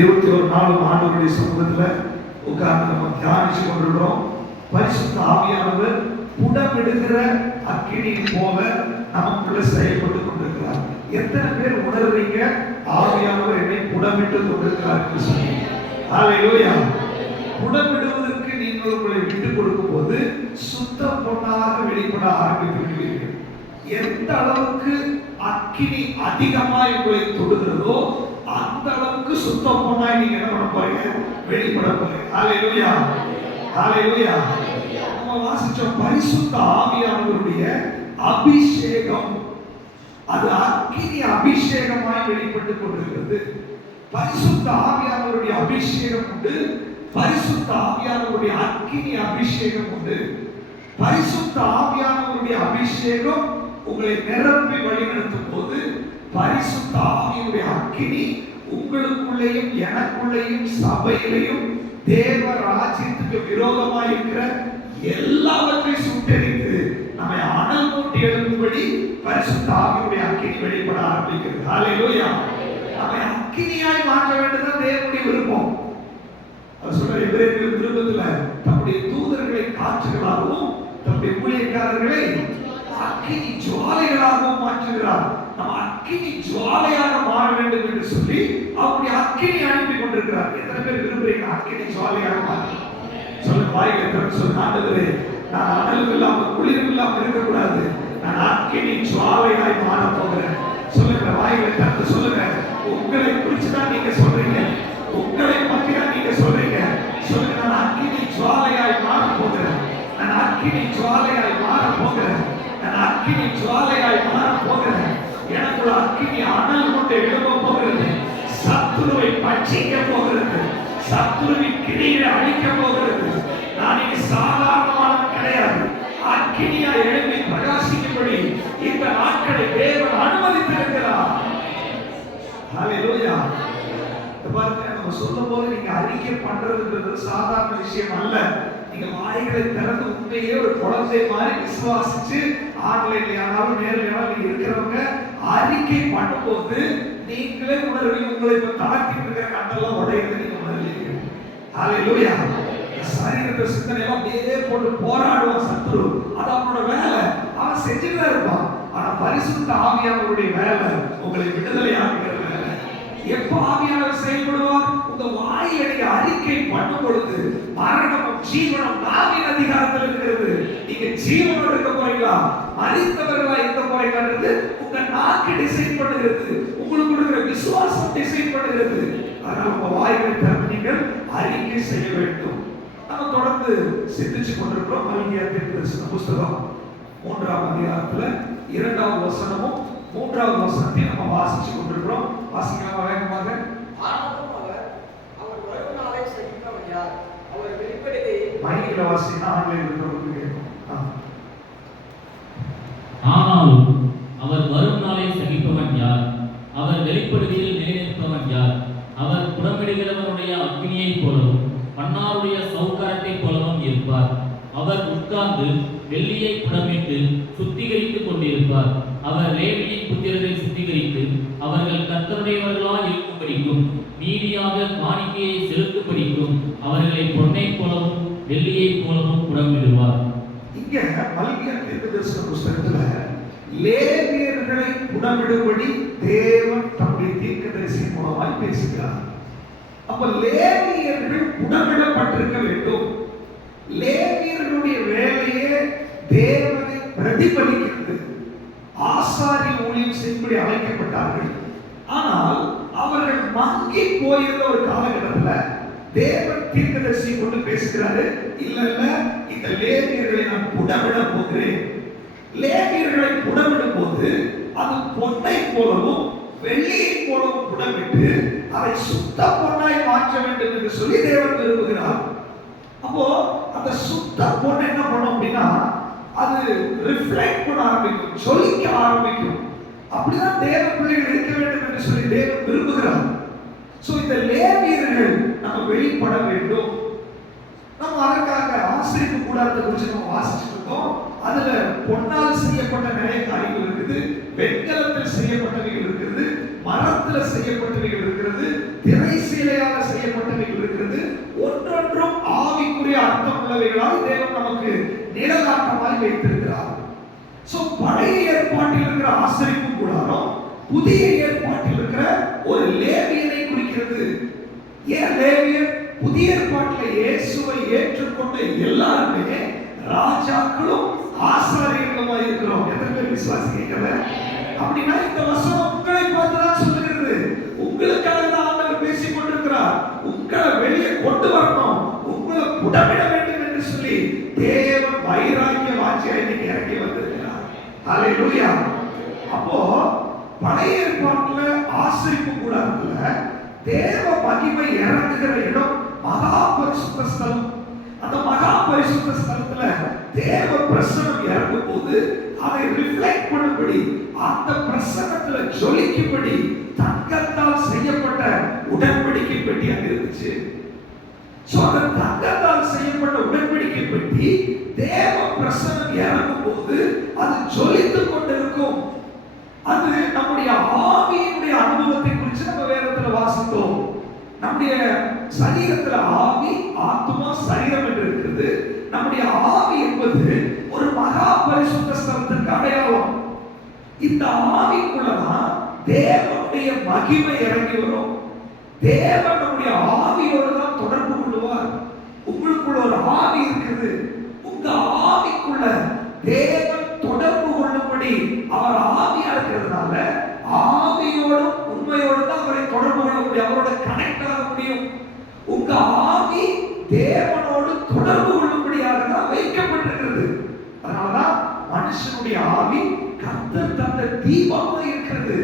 21 நாளும் ஆண்டவருடைய சமூகத்தில் உட்கார்ந்து நம்ம தியானிச்சு கொண்டிருக்கிறோம். பரிசுத்த ஆவியானவர் புடமிடுகிற அக்கினி போல நமக்குள்ள செயல்பட்டு கொண்டிருக்கிறார். எத்தனை பேர் உணர்றீங்க ஆவியானவர் என்னை புடமிட்டு கொண்டிருக்கிறார்? ஹல்லேலூயா. புடமிடுவதற்கு நீங்கள் உங்களை விட்டுக் கொடுக்கும் போது சுத்த பொன்னாக வெளிப்பட ஆரம்பிக்கிறீர்கள். எந்த அளவுக்கு அக்கினி அதிகமாய் உங்களை தொடுகிறதோ அந்த அளவுக்கு சுத்த பொன்னாய் நீங்க என்ன பண்ண போறீங்க? வெளிப்பட போறீங்க. ஹல்லேலூயா, ஹல்லேலூயா. நம்ம வாசிச்சோம் பரிசுத்த ஆவியானவருடைய அபிஷேகம், அது அக்கினி அபிஷேகமாய் வெளிப்பட்டு கொண்டிருக்கிறது. பரிசுத்த ஆவியானவருடைய அபிஷேகம் உண்டு, பரிசுத்த ஆவியானவருடைய அக்கினி அபிஷேகம் உண்டு. பரிசுத்த ஆவியானவருடைய அபிஷேகம் உங்களை நிரப்பி வழிநடத்தும் போது பரிசுத்த ஆவியுடைய அக்கினி உங்களுக்குள்ளேயும் எனக்குள்ளேயும் சபையிலையும் தேவ ராஜ்யத்துக்கு விரோதமாக இருக்கிற எல்லாவற்றையும் சுட்டெரித்து நம்மை அனல் மூட்டி எழுப்பும்படி பரிசுத்த ஆவியுடைய அக்கினி வெளிப்பட ஆரம்பிக்கிறது. ஹல்லேலூயா. நம்மை அக்கினியாய் மாற்ற வேண்டியதுதான் தேவனுடைய விருப்பம். அவர் சொல்ற எபிரேயர் விருப்பத்துல தம்முடைய தூதர்களை காற்றுகளாகவும் தம்முடைய ஊழியக்காரர்களை அக்கினி ஜுவாலைகளாகவும் மாற்றுகிறார். நம்ம அக்கினி ஜுவாலையாக மாற வேண்டும் என்று சொல்லி அவருடைய அக்கினி அனுப்பி கொண்டிருக்கிறார். எத்தனை பேர் விரும்புறீங்க அக்கினி ஜுவாலையாக மாற? சொல்லுங்க, வாயில திறந்து சொல்லுங்க, ஆண்டவரே நான் அனல் இல்லாம குளிர் இல்லாம இருக்கக்கூடாது, நான் அக்கினி ஜுவாலையாய் மாற போகிறேன். சொல்லுங்க, வாயில திறந்து சொல்லுங்க. உங்களை குறிச்சுதான் நீங்க சொல்றீங்க, உங்களை பற்றி தான் நீங்க சொல்றீங்க. சொல்லுங்க, நான் அக்கினி ஜுவாலையாய் மாற போகிறேன், நான் அக்கினி ஜுவாலையாய் மாற போகிறேன், நான் அக்கினி ஜுவாலையாய் மாற போகிறேன். எனக்குள்ள அக்கினி அனல் கொண்டு எழும்ப போகிறது, சத்துருவை பட்சிக்க போகிறது, சத்துருவின் கிரியை அழிக்க போகிறது. நான் இனி சாதாரணமான கிடையாது, அக்கினியா எழுப்பி பிரகாசிக்கும்படி இந்த நாட்களை தேவன் அனுமதித்திருக்கிறார். ஹல்லேலூயா. பாருங்க, நம்ம சொல்லும் போது நீங்க அறிக்கை பண்றதுன்றது சாதாரண விஷயம் அல்ல. நீங்க வாய்களை திறந்து உண்மையே ஒரு குழந்தை மாதிரி விசுவாசிச்சு ஆன்லைன்லயானாலும் நேர்லயானாலும் நீங்க இருக்கிறவங்க அறிக்கை பண்ணும்போது நீங்களே உணர்வீங்க, உங்களை இப்ப தாக்கிட்டு இருக்கிற கண்டெல்லாம் உடையது நீங்க உணர்வீங்க. ஹல்லேலூயா. சரீரத்தை சிந்தனையெல்லாம் அப்படியே போட்டு போராடுவான் சத்துரு, அது அவனோட வேலை, அவன் செஞ்சுதான் இருப்பான். ஆனா பரிசுத்த ஆவியானவருடைய வேலை உங்களை விடுதலை ஆக்குகிற வேலை. எப்போ ஆவியானவர் செயல்படுவார்? உங்க வாயை நீங்க அறிக்கை பண்ணும் பொழுது மரணமும் ஜீவனும் நாவின் அதிகாரத்தில் இருக்கிறது. நீங்க ஜீவனோடு இருக்க போறீங்களா மரித்தவர்களா இருக்க போறீங்கன்றது உங்க நாக்கு டிசைட் பண்ணுகிறது, உங்களுக்கு இருக்கிற விசுவாசம் டிசைட் பண்ணுகிறது. அதனால உங்க வாய்களை திறந்து நீங்கள் அறிக்கை செய்ய வேண்டும். நம்ம தொடர்ந்து சிந்திச்சு கொண்டிருக்கிறோம். மல்கியா தீர்க்கதரிசன புஸ்தகம் 3ஆம் அதிகாரத்துல 2வது வசனமும் 3வது வசனத்தையும் நம்ம வாசிச்சு கொண்டிருக்கிறோம். வாசிக்கலாம் வேகமாக. ஆனாலும் அவர் வரும் நாளை சகிப்பவன் யார்? அவர் வெளிப்படுத்தி மைக்கில் வாசினா ஆன்லைன் இருக்கிறவங்களுக்கு கேட்கும். ஆனாலும் அவர் வரும் நாளை சகிப்பவன் யார்? அவர் வெளிப்படுகையில் நிலைநிற்பவன் யார்? அவர் புடமிடுகிறவனுடைய அக்னியைப் போலவும் பன்னாருடைய சௌகாரத்தைப் போலவும் இருப்பார். அவர் உட்கார்ந்து வெள்ளியை புடமிட்டு சுத்திகரித்துக் கொண்டிருப்பார். அவர் லேவியின் புத்திரரை சுத்திகரித்து அவர்கள் கர்த்தருடையவர்களாய் இருக்கும்படிக்கும் நீதியாக காணிக்கையை செலுத்தும்படிக்கும் அவர்களை பொன்னைப் போலவும் வெள்ளியைப் போலவும் புடமிடுவார். இங்க மல்கியா தீர்க்கதரிசன புஸ்தகத்துல லேவியர்களை புடமிடும்படி தேவன் தம்முடைய தீர்க்கதரிசி மூலமாய் பேசுகிறார். அப்ப லேவியர்கள் புடமிடப்பட்டிருக்க வேண்டும். லேவியர்களுடைய வேலையே தேவனை பிரதிபலிக்கிறது. ஆசாரி ஊழியம் செய்யும்படி அழைக்கப்பட்டார்கள். ஆனால் அவர்கள் மங்கி போயிருந்த ஒரு காலகட்டத்தில் தேவன் தீர்க்கதரிசி கொண்டு பேசுகிறாரு, இல்ல இல்ல இந்த லேவியர்களை நான் புடமிட போகிறேன். லேவியர்களை புடமிடும் போது அது பொன்னை போலவும் வெள்ளியை போலவும் புடமிட்டு அதை சுத்த பொன்னாய் மாற்ற வேண்டும் என்று சொல்லி தேவன் விரும்புகிறார். அப்போ அந்த சுத்த பொண்ணு என்ன பண்ணும் அப்படின்னா அது ரிஃப்ளெக்ட் பண்ண ஆரம்பிக்கும், ஜொலிக்க ஆரம்பிக்கும். அப்படிதான் தேவ பிள்ளைகள் இருக்க வேண்டும் என்று சொல்லி தேவன் விரும்புகிறார். சோ இந்த லேவியர்கள் நம்ம வெளிப்பட வேண்டும். நம்ம அதற்காக ஆசரிப்பு கூடாரத்தை குறித்து நம்ம வாசிச்சுட்டு இருக்கோம். அதுல பொன்னால் செய்யப்பட்ட நிறைய காரியங்கள் இருக்குது, வெண்கலத்தில் செய்யப்பட்டவைகள் இருக்கிறது, மரத்துல செய்யப்பட்டவைகள் இருக்கிறது, திரை சீலையால் போன்றவைகளால் தேவன் நமக்கு நிழலாட்டமாய் வைத்திருக்கிறார். சோ பழைய ஏற்பாட்டில் இருக்கிற ஆசரிப்பு கூடாரம் புதிய ஏற்பாட்டில் இருக்கிற ஒரு லேவியனை குறிக்கிறது. ஏன் லேவியன்? புதிய ஏற்பாட்டில் இயேசுவை ஏற்றுக்கொண்ட எல்லாருமே ராஜாக்களும் ஆசாரியர்களுமாய் இருக்கிறோம். எத்தனை பேர் விசுவாசிக்கிறீங்க? அப்படின்னா இந்த வசனம் உங்களை பார்த்துதான் சொல்லுகிறது. உங்களுக்காக தான் ஆண்டவர் பேசிக் கொண்டிருக்கிறார். உங்களை வெளியே கொண்டு வரணும், உங்களை புடமிட வேண்டும் என்று சொல்லி தேவன் வைராக்கிய வாஞ்சியாய் இன்னைக்கு இறங்கி வந்திருக்கிறார். ஹல்லேலூயா. அப்போ பழைய ஏற்பாட்டுல ஆசரிப்பு கூடாரத்துல தேவ மகிமை இறங்குகிற இடம் மகா பரிசுத்த ஸ்தலம். அந்த மகா பரிசுத்த ஸ்தலத்துல தேவ பிரசன்னம் இறங்கும் போது அதை ரிஃப்ளெக்ட் பண்ணும்படி, அந்த பிரசன்னத்துல ஜொலிக்கும்படி தங்கத்தால் செய்யப்பட்ட உடன்படிக்கை பெட்டி அங்க இருந்துச்சு. சோ அந்த தங்கத்தால் செய்யப்பட்ட உடன்படிக்கை பெட்டி தேவ பிரசன்னம் இறங்கும் போது அது ஜொலித்துக் கொண்டிருக்கும். அது நம்முடைய ஆவியினுடைய அனுபவத்தை குறித்து நம்ம வேதத்துல வாசித்தோம். நம்முடைய சரீரத்துல ஆவி, ஆத்மா, சரீரம் என்று இருக்கிறது. நம்முடைய ஆவி என்பது ஒரு மகா பரிசுத்த ஸ்தலத்திற்கு அடையாளம். இந்த ஆவிக்குள்ளதான் தேவனுடைய மகிமை இறங்கி வரும். தேவன் நம்முடைய ஆவியோடு தான் தொடர்பு கொள்வார். உங்களுக்குள்ள ஒரு ஆவி இருக்குது. உங்க ஆவிக்குள்ள தேவன் தொடர்பு கொள்ளும்படி அவர் ஆவியா இருக்கிறதுனால ஆவியோடும் உண்மையோடு தான் அவரை தொடர்பு கொள்ள முடியும், அவரோட கனெக்ட் ஆக முடியும். உங்க ஆவி தேவனோடு தொடர்பு கொள்ளும்படியாக தான் வைக்கப்பட்டிருக்கிறது. அதனாலதான் மனுஷனுடைய ஆவி கர்த்தர் தந்த தீபமா இருக்கிறது.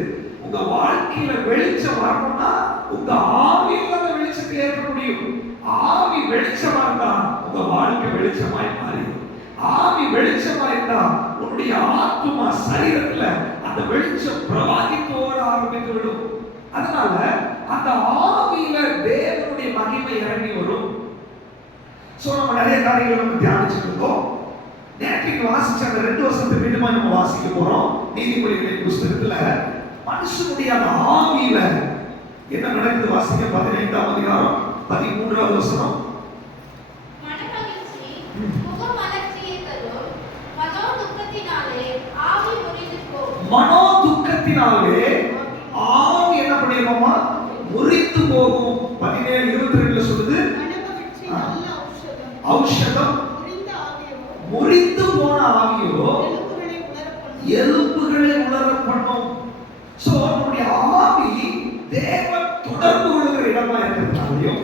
உங்க வாழ்க்கையில வெளிச்சம் வரணும்னா உங்க ஆவியில அந்த வெளிச்சத்தை ஏற்க முடியும். ஆவி வெளிச்சமா இருந்தா உங்க வாழ்க்கை வெளிச்சமாய் மாறிடும். ஆவி வெளிச்சமா இருந்தா உன்னுடைய ஆத்மா சரீரத்துல அந்த வெளிச்சம் பிரவாகித்து ஓட ஆரம்பித்து விடும். அதனால அந்த ஆவியில தேவனுடைய மகிமை இறங்கி வரும். சோ நம்ம நிறைய காரியங்களை நம்ம தியானிச்சுட்டு இருக்கோம். நேற்றைக்கு வாசிச்ச அந்த 2 வசனத்தை மீண்டுமா நம்ம வாசிக்க போறோம். நீதிமொழிகளின் புஸ்தகத்துல மனுஷனுடைய அந்த ஆவியில என்ன நடக்குது வாசிக்க. 15ஆம் அதிகாரம் 13வது வசனம். மனமகிழ்ச்சி முகமலர்ச்சியை தரும், மனோ துக்கத்தினாலே ஆவி முறிந்து போகும். மனோ துக்கத்தினாலே ஆவி என்ன பண்ணிடுமா? முறித்து போகும். 17:22 சொல்லுது. மனமகிழ்ச்சி நல்ல ஔஷதம். ஔஷதம். முறிந்த ஆவியோ முறித்து போன ஆவியோ எலும்புகளை உலர பண்ணும். சோ நம்முடைய ஆவி தேவன் தொடர்பு கொள்கிற இடமா இருக்கிறதுனாலையும்,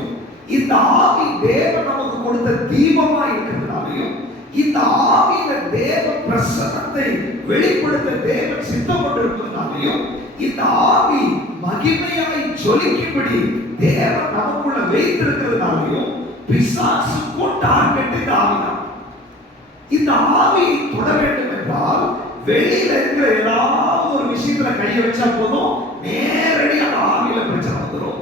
இந்த ஆவி தேவன் நமக்கு கொடுத்த தீபமா இருக்கிறதுனாலையும், இந்த ஆவியில தேவ பிரசன்னத்தை வெளிப்படுத்த தேவன் சித்தம் கொண்டிருப்பதனாலையும், இந்த ஆவி மகிமையாய் ஜொலிக்கும்படி தேவன் நமக்குள்ள வைத்திருக்கிறதுனாலையும் பிசாசுக்கும் டார்கெட் இந்த ஆவிதான். இந்த ஆவியை தொட வேண்டும் என்றால் வெளியில இருக்கிற ஏதாவது ஒரு விஷயத்துல கையை வச்சா போதும், நேரடியாக அந்த ஆவியில பிரச்சனை வந்துடும்.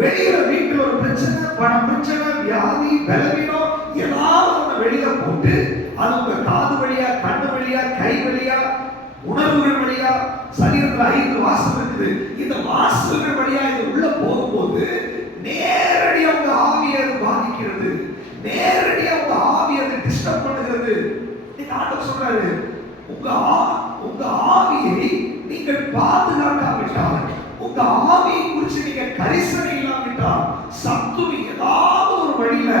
வெளியில வீட்டில் ஒரு பிரச்சனை, பண பிரச்சனை, வியாதி, பலவீனம் ஏதாவது ஒண்ணு வெளியில போட்டு அது உங்க காது வழியா, கண்ணு வழியா, கை வழியா, உணர்வுகள் வழியா, சரீரத்துல 5 வாசல் இருக்குது. இந்த வாசல்கள் வழியா இது உள்ள போகும்போது நேரடியாக உங்க ஆவியை அது பாதிக்கிறது. நேரடியாக உங்க ஆவியை அது டிஸ்டர்ப் பண்ணுகிறது. நீங்க ஆண்டவர் சொல்றாரு, உங்க ஆவியை நீங்கள் பாதுகாக்காவிட்டால், உங்க ஆவியை குறித்து நீங்க கரிசனை இல்லாவிட்டால், சத்துரு ஏதாவது ஒரு வழியில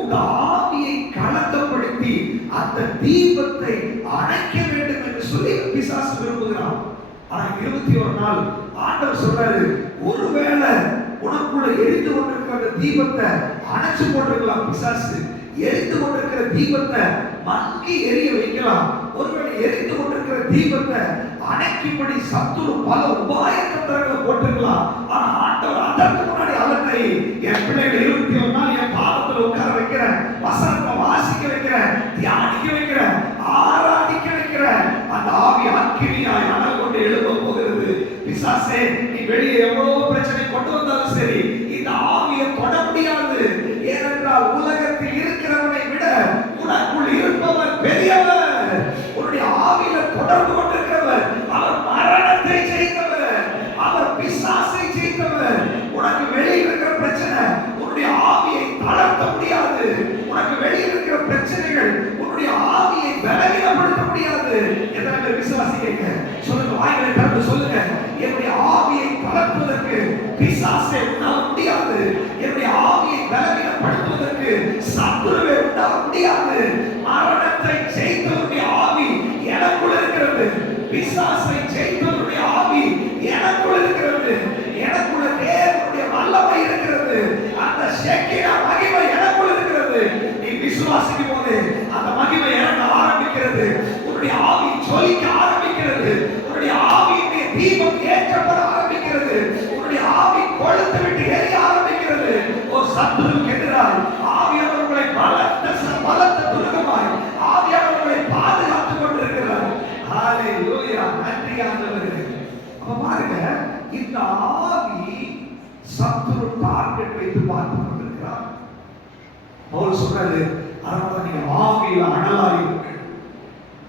உங்க ஆவியை கலக்கப்படுத்தி அந்த தீபத்தை அணைக்க வேண்டும் என்று சொல்லி பிசாசு விரும்புகிறான். ஆனா 21 நாள் ஆண்டவர் சொல்றாரு, ஒருவேளை உனக்குள்ள எரிந்து கொண்டிருக்கிற அந்த தீபத்தை அணைச்சு போட்டிருக்கலாம் பிசாசு. எரிந்து கொண்டிருக்கிற தீபத்தை மங்கி எரிய வைக்கலாம். ஒருவேளை எரிந்து கொண்டிருக்கிற தீபத்தை அணைக்கும்படி சத்துரு பல உபாய தந்திரங்களை போட்டிருக்கலாம். ஆனா ஆண்டவர் அதற்கு முன்னாடி அலங்கை, என் பிள்ளைகள் 21 நாள் என் பாதத்துல உட்கார வைக்கிறேன், வசனத்தை வாசிக்க வைக்கிறேன், தியானிக்க வைக்கிறேன், ஆராதிக்க வைக்கிறேன். அந்த ஆவி அக்கினியாய் அனல் கொண்டு எழும்ப போகிறது. பிசாசே, நீ வெளியே எவ்வளவு பிரச்சனை கொண்டு வந்தாலும் சரி, இந்த ஆவியை தொட முடியாது. ஏனென்றால் உலகத்தில் இருக்கிறவனை விட உனக்குள் இருப்பவர் பெரியவர். உன்னுடைய ஆவியில தொடர்பு கொண்டிருக்கிறவர் அவர் மரணத்தை ஜெயித்தவர், அவர் பிசாசை ஜெயித்தவர். உனக்கு வெளியில் இருக்கிற பிரச்சனை என்னுடைய ஆவியை பலவீனப்படுத்துவதற்கு சத்துருவே உண்டாக முடியாது. மரணத்தை ஜெயித்தவருடைய ஆவி எனக்குள் இருக்கிறது. பிசாசை ஜெயித்தவருடைய ஆவி எனக்குள் இருக்கிறது. எனக்குள்ள தேவனுடைய வல்லமை இருக்கிறது. அந்த ஷெக்கினா மகிமை எனக்குள் இருக்கிறது. நீ விசுவாசிக்கும் போது அந்த மகிமை இறங்க ஆரம்பிக்கிறது. உன்னுடைய ஆவி ஜொலிக்க ஆரம்பிக்கிறது. உன்னுடைய ஆவியுடைய தீபம் ஏற்றப்பட ஆரம்பிக்கிறது. உன்னுடைய ஆவி கொழுந்து விட்டு எரிய ஆரம்பிக்கிறது. ஒரு சத்துருவுக்கு எதிராக ஆவியானவர் உங்களை பலத்த துருகமாய் ஆவியானவர்களை பாதுகாத்துக் கொண்டிருக்கிறார். ஹalleluya. நன்றி ஆண்டவரே. அப்ப பாருங்க, இந்த ஆவி சத்துரு டார்கெட் வைத்து பார்த்து கொண்டிருக்கிறார். பவுல் சொல்றாரு, அதனால நீங்க ஆவியில அனலாயிருங்கள்.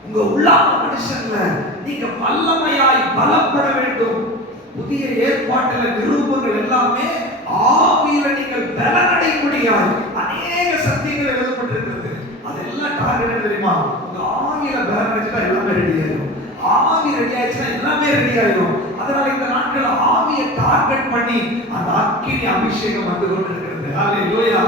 உங்க உள்ளான மனுஷன்ல நீங்க வல்லமையாய் பலப்பட வேண்டும். புதிய ஏற்பாட்டில் நிரூபங்கள் எல்லாமே ஆவியில நீங்கள் பலனடையக்கூடியாய் அநேக சத்தியங்கள் எழுதப்பட்டிருக்கிறது. அதெல்லாம் டார்கெட் தெரியுமா? உங்க ஆவியில பலனடைச்சா எல்லாமே ரெடி ஆயிடும். ஆவி ரெடி ஆயிடுச்சுன்னா எல்லாமே ரெடி ஆயிடும். அதனால இந்த நாட்கள் ஆவியை டார்கெட் பண்ணி அந்த அக்கினி அபிஷேகம் வந்து கொண்டிருக்கிறது. ஹalleluya.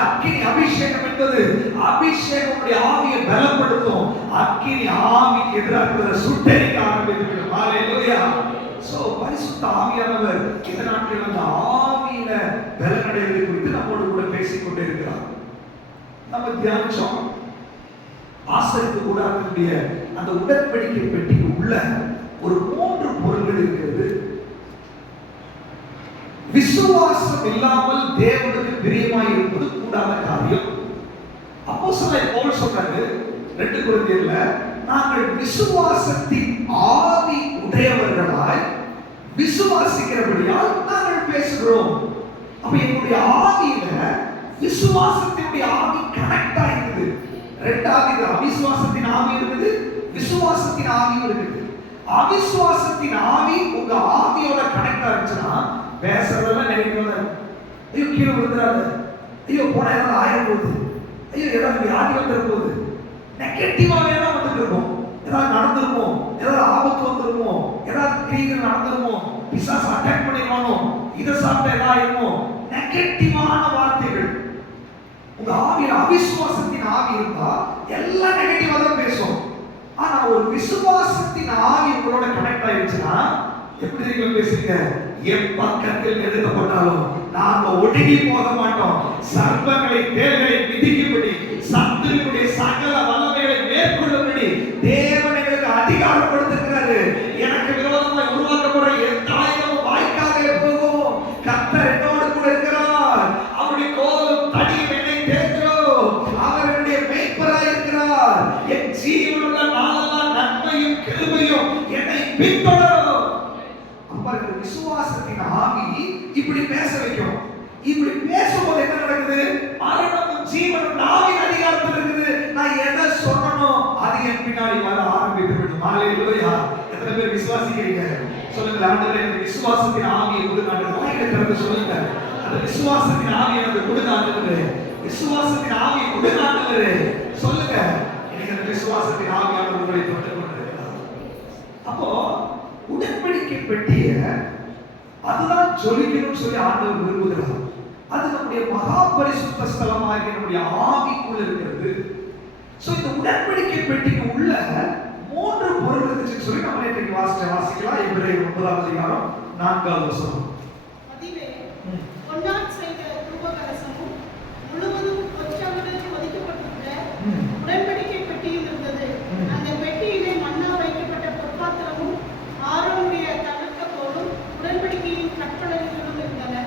அக்கினி அபிஷேகம் என்பது அபிஷேகமுடைய ஆவியை பலப்படுத்தும். அக்கினி ஆவிக்கு எதிராக சுட்டெரிக்க ஆரம்பிக்கிறது. ஹalleluya. சோ பரிசுத்த ஆவியானவர் இந்த நாட்கள் அந்த ஆவியில பலனடைவது குறித்து நம்மோடு கூட பேசிக் கொண்டே இருக்கிறார். நம்ம தியானிச்சோம், ஆசரிப்பு கூடாரத்தினுடைய அந்த உடன்படிக்கை பெட்டிக்கு உள்ள ஒரு 3 பொருள்கள் இருக்கிறது. விசுவாசம் இல்லாமல் தேவனுக்கு பிரியமாய் இருப்பது கூடாத காரியம். அப்போஸ்தலன் பவுல் சொல்றாரு 2 கொரிந்தியர்ல, நாங்கள் விசுவாசத்தின் ஆவி உடையவர்களாய் விசுவாசிக்கிறபடியால் நாங்கள் பேசுகிறோம். அப்ப எங்களுடைய ஆவியில விசுவாசத்தினுடைய ஆவி கனெக்ட் ஆகிருக்குது. ரெண்டாவது அவிசுவாசத்தின் ஆவி இருக்குது, விசுவாசத்தின் ஆவி இருக்குது. அவிசுவாசத்தின் ஆவி உங்க ஆவியோட கனெக்ட் ஆச்சுன்னா பேசுறதெல்லாம் நினைக்கிறத, ஐயோ கீழே விழுந்துடாது, ஐயோ போன ஏதாவது ஆயிரம் போகுது, ஐயோ ஏதாவது வியாதி வந்துட போகுது, நெகட்டிவாவே தான் வந்துட்டு இருக்கும். ஏதாவது நடந்துருமோ, ஏதாவது ஆபத்து வந்துருமோ, ஏதாவது கிரீகள் நடந்துருமோ, பிசாசு அட்டாக் பண்ணிடுவானோ, இதை சாப்பிட்ட ஏதாவது ஆயிருமோ, நெகட்டிவான வார்த்தைகள். உங்க ஆவியில அவிசுவாசத்தின் ஆவி இருந்தா எல்லாம் நெகட்டிவா தான் பேசும். ஆனா ஒரு விசுவாசத்தின் ஆவி உங்களோட கனெக்ட் ஆயிடுச்சுன்னா எப்படி நீங்க பேசுறீங்க? என் பக்கத்தில் நெருங்கப்பட்டாலும் நாம ஒடுங்கி போக மாட்டோம். சர்ப்பங்களை தேள்களை மிதிக்கும்படி சத்துருவுடைய சகல வல்லமைகளை மேற்கொள்ளும்படி தேவன் எங்களுக்கு அதிகாரம் கொடுத்திருக்கிறாரு. எனக்கு விரோதமாய் உருவாக்கப்படுற எந்த ஆயுதமும் வாய்க்காதே போகும். கர்த்தர் என்னோடு கூட இருக்கிறார். அவருடைய கோலும் தடியும் என்னை தேற்றும். அவர் என்னுடைய மேய்ப்பராய் இருக்கிறார். என் ஜீவனுள்ள நாளெல்லாம் நன்மையும் கிருபையும் என்னை பின்தொடரும். அப்ப விசுவாசத்தின் ஆவி இப்படி பேச வைக்கும். இப்படி பேசும்போது என்ன நடக்குது? மரணமும் ஜீவனும் ஆவியின் அதிகாரத்தில் இருக்குது. நான் எதை சொல்லணும் அது என் பின்னாடி வர ஆரம்பித்து விடும். ஹalleluya. எத்தனை பேர் விசுவாசிக்கிறீங்க? சொல்லுங்க, ஆண்டவரே இந்த விசுவாசத்தின் ஆவியை கொடுங்க. வாயில திறந்து சொல்லுங்க, அந்த விசுவாசத்தின் ஆவியை எனக்கு கொடுங்க ஆண்டவரே. விசுவாசத்தின் ஆவியை கொடுங்க ஆண்டவரே. சொல்லுங்க, எனக்கு அந்த விசுவாசத்தின் ஆவியானவர் உங்களை தொட்டு கொண்டிருக்கிறார். அப்போ உடன்படிக்கை பெட்டிய அதுதான் ஜொலிக்கணும்னு சொல்லி ஆண்டவர் விரும்புகிறார். அது நம்முடைய மகா பரிசுத்த ஸ்தலமாகிய நம்முடைய ஆவிக்குள் இருக்கிறது. சோ இந்த உடன்படிக்கை பெட்டிக்கு உள்ள 3 பொருள் இருந்துச்சுன்னு சொல்லி நம்ம நேற்று வாசிக்கலாம். எபிரேயர் 9ஆம் அதிகாரம் 4ஆவது வசனம். அதிலே பொன்னாட் செய்த தூபகலசமும் முழுவதும் கொச்சவனுக்கு ஒதுக்கப்பட்டிருந்த உடன்படிக்கை பெட்டியும் இருந்தது. அந்த பெட்டியிலே மன்னா வைக்கப்பட்ட பொற்பாத்திரமும் ஆரோனுடைய தகர்க்கப்போடும் உடன்படிக்கையின் கற்பலகைகளும் இருந்தன.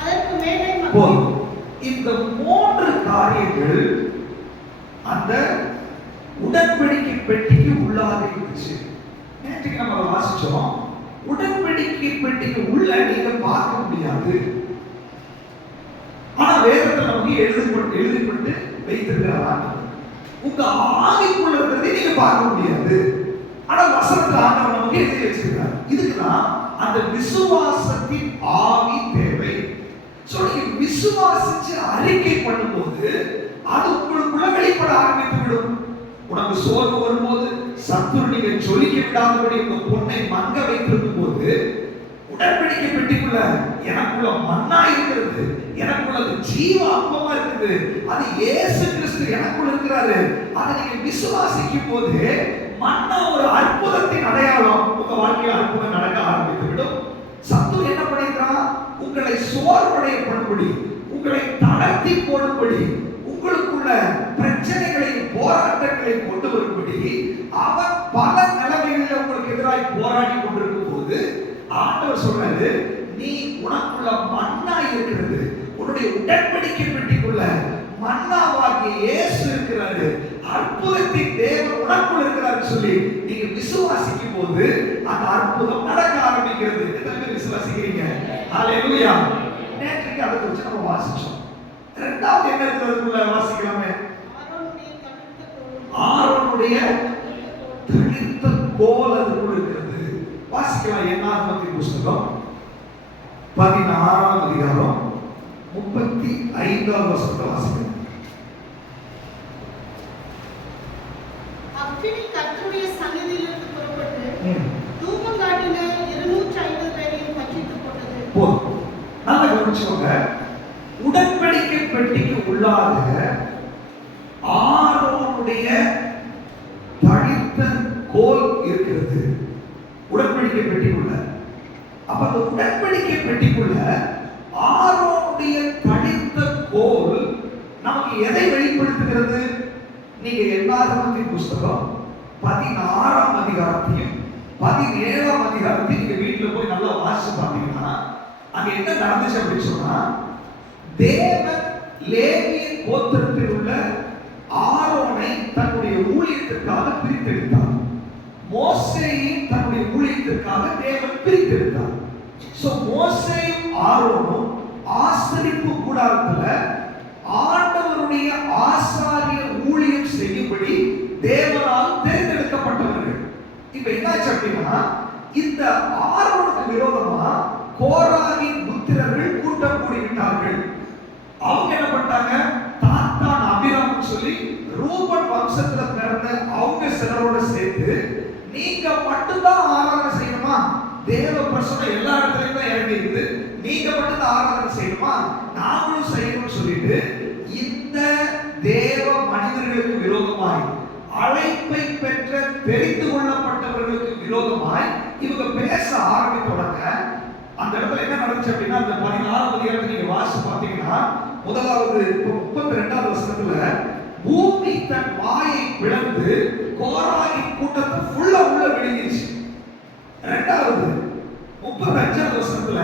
அதற்கு மேலே இந்த 3 காரியங்கள் அந்த உடன்படிக்கை பெட்டிக்கு உள்ளாக இருந்துச்சு. நேற்றுக்கு நம்ம வாசிச்சோம், உடன்படிக்கை பெட்டிக்கு உள்ள நீங்க பார்க்க முடியாது. ஆனா வேதத்தில் நமக்கு எழுதப்பட்டு வைத்திருக்கிறார். உங்க ஆவிக்குள்ள இருக்கிறதை நீங்க பார்க்க முடியாது. ஆனா வசனத்துல ஆண்டவர் நமக்கு எழுதி வச்சிருக்கார். இதுக்குதான் அந்த விசுவாசத்தின் ஆவி தேவை. சொல்லி விசுவாசிச்சு அறிக்கை பண்ணும்போது அது உங்களுக்குள்ள வெளிப்பட ஆரம்பித்து விடும். உனக்கு சோர்வு வரும்போது, சத்துரு நீங்க ஜொலிக்க விடாதபடி உங்க பொண்ணை மங்க வைத்திருக்கும் போது உடன்படிக்கை பெட்டிக்குள்ள எனக்குள்ள மன்னா இருக்கிறது, எனக்குள்ள ஜீவ அப்பமா இருக்குது, அது இயேசு கிறிஸ்து எனக்குள்ள இருக்கிறாரு. அதை நீங்க விசுவாசிக்கும் போது மன்னா ஒரு அற்புதத்தின் அடையாளம் உங்க வாழ்க்கையில் அற்புதம் நடக்க ஆரம்பித்து விடும். சத்துரு என்ன பண்ணிருக்கான்? உங்களை சோர்வடைய பண்ணும்படி, உங்களை தளர்த்தி போடும்படி, உங்களுக்குள்ள பிரச்சனைகளையும் போராட்டங்களையும் கொண்டு வரும்படி அவன் பல நிலைமைகளில் உங்களுக்கு எதிராக போராடி கொண்டிருக்கும் போது ஆண்டவர் சொல்றாரு, நீ உனக்குள்ள மன்னா இருக்கிறது, உன்னுடைய உடன்படிக்கை பெட்டிக்குள்ள மன்னாவாகிய இயேசு இருக்கிறாரு, அற்புதத்தின் தேவன் உனக்குள்ள இருக்கிறாரு சொல்லி நீங்க விசுவாசிக்கும் போது அந்த அற்புதம் நடக்க ஆரம்பிக்கிறது. எத்தனை பேர் விசுவாசிக்கிறீங்க? ஹalleluya. நேற்றைக்கு அதை குறித்து நம்ம வாசிச்சோம். இரண்டாவது என்ன இருக்கிறதுக்குள்ள வாசிக்கலாமே? ஆரோனுடைய தளிர்த்த கோல் அதுக்குள்ள இருக்கிறது. வாசிக்கலாம். என்னாகமத்தின் புஸ்தகம் 16ஆம் அதிகாரம் 35ஆம் வசனத்தை வாசிக்கலாம். அக்கினி கர்த்தருடைய சந்நிதியிலிருந்து புறப்பட்டு தூபம் காட்டின 250 பேரையும் பட்சித்து போட்டது. போதும். நல்லா கவனிச்சுக்கோங்க. உடன்படிக்கை பெட்டிக்கு உள்ளாக ஆரோனுடைய தளிர்த்த கோல் இருக்கிறது. உடன்படிக்கை பெட்டிக்குள்ள. அப்ப அந்த உடன்படிக்கை பெட்டிக்குள்ள ஆரோனுடைய தளிர்த்த கோல் நமக்கு எதை வெளிப்படுத்துகிறது? நீங்க என்னாகமத்தின் புஸ்தகம் 16ஆம் அதிகாரத்தையும் 17ஆம் அதிகாரத்தையும் நீங்க வீட்டுல போய் நல்லா வாசிச்சு பார்த்தீங்கன்னா அங்க என்ன நடந்துச்சு அப்படின்னு சொன்னா, தேவன் லேவிய கோத்திரத்தில் உள்ள ஆரோனை தன்னுடைய ஊழியத்திற்காக பிரித்தெடுத்தார். மோசேயும் தன்னுடைய ஊழியத்திற்காக தேவன் பிரித்தெடுத்தார். சோ மோசேயும் ஆரோனும் ஆசரிப்பு கூடாரத்துல ஆண்டவருடைய ஆசாரிய ஊழியம் செய்யும்படி தேவனால் தேர்ந்தெடுக்கப்பட்டவர்கள். இப்ப என்னாச்சு அப்படின்னா, இந்த ஆரோனுக்கு விரோதமா கோராகின் புத்திரர்கள் கூட்டம் கூடிவிட்டார்கள். அவங்க என்ன பண்ணாங்க? தாத்தான் அபிராம் சொல்லி ரூபன் வம்சத்துல பிறந்த அவங்க சிலரோட சேர்த்து, நீங்க மட்டும்தான் ஆராதனை செய்யணுமா? தேவ பிரசன்னம் எல்லா இடத்துலயும் தான் இறங்கி இருக்குது, நீங்க மட்டும்தான் ஆராதனை செய்யணுமா? நாங்களும் செய்யணும்னு சொல்லிட்டு இந்த தேவ மனிதர்களுக்கு விரோதமாய், அழைப்பை பெற்ற தெரிந்து கொள்ளப்பட்டவர்களுக்கு விரோதமாய் இவங்க பேச ஆரம்பித்த உடனே அந்த இடத்துல என்ன நடந்துச்சு அப்படின்னா, அந்த 16ஆம் அதிகாரத்தை நீங்க வாசிச்சு பார்த்தீங்கன்னா, முதலாவது 32ஆவது வசனத்துல பூமி தன் வாயை பிளந்து கோராகின் கூட்டத்தை ஃபுல்லா உள்ள விழுங்கிச்சு. இரண்டாவது 35ஆவது வசனத்துல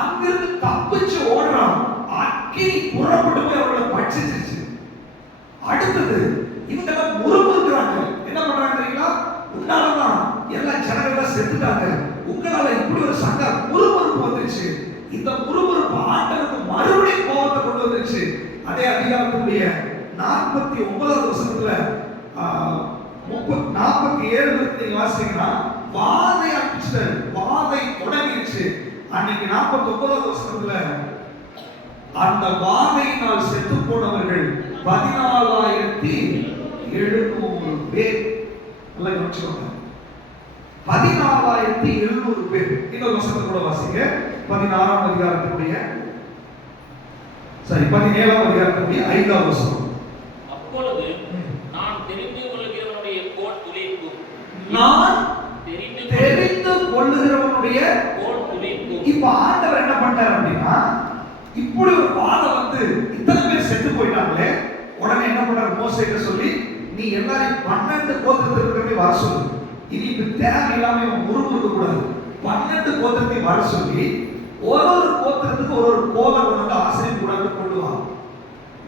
அங்கிருந்து தப்பிச்சு ஓடுறான், அக்கினி புறப்பட்டு போய் அவர்களை பட்சிச்சிருச்சு. அடுத்தது இவங்க எல்லாம் முறுமுறுக்கிறாங்க. என்ன பண்றாங்க தெரியுங்களா? உன்னாலதான் எல்லா ஜனங்களும் செத்துட்டாங்க, உங்களால இப்படி ஒரு சங்க முறுமுறுப்பு வந்துருச்சு. இந்த முறுமுறுப்பு ஆண்டவருக்கு மறுபடியும் கோபத்தை கொண்டு வந்துருச்சு. அதே அதிகாரத்துடைய 49ஆவது வசனத்துல 47 நீங்க வாசிங்கன்னா, வாதை ஆரம்பிச்சிட்டாரு, வாதை தொடங்கிடுச்சு. அன்னைக்கு 49ஆவது வசனத்துல அந்த வாதையினால் செத்து போனவர்கள் 14,700 பேர். நல்லா கவனிச்சுக்கோங்க, 14,700 பேர். இன்னொரு வசனத்தை கூட வாசிங்க. 16ஆம் அதிகாரத்துடைய 17ஆம் அதிகாரத்துடைய 5ஆவது வசனம். அப்பொழுது நான் தெரிந்து கொள்ளுகிறவனுடைய கோல் துளிர்க்கும். நான் தெரிந்து கொள்ளுகிறவனுடைய கோல் துளிர்க்கும். இப்ப ஆண்டவர் என்ன பண்றாரு அப்படின்னா, இப்படி ஒரு வாதை வந்து இத்தனை பேர் செத்து போயிட்டாங்களே, உடனே என்ன பண்றாரு? மோசேக்கு சொல்லி, நீ எல்லாரும் 12 கோத்திரத்தில் இருக்கிறவங்க வர சொல்லு. இனி இப்ப தேவையில்லாம முறுமுறுக்க கூடாது. 12 கோத்திரத்தை வர சொல்லி ஒரு கோத்திரத்துக்கு ஒரு கோலை கொண்டு ஆசிரியர் கூட கொண்டு வா.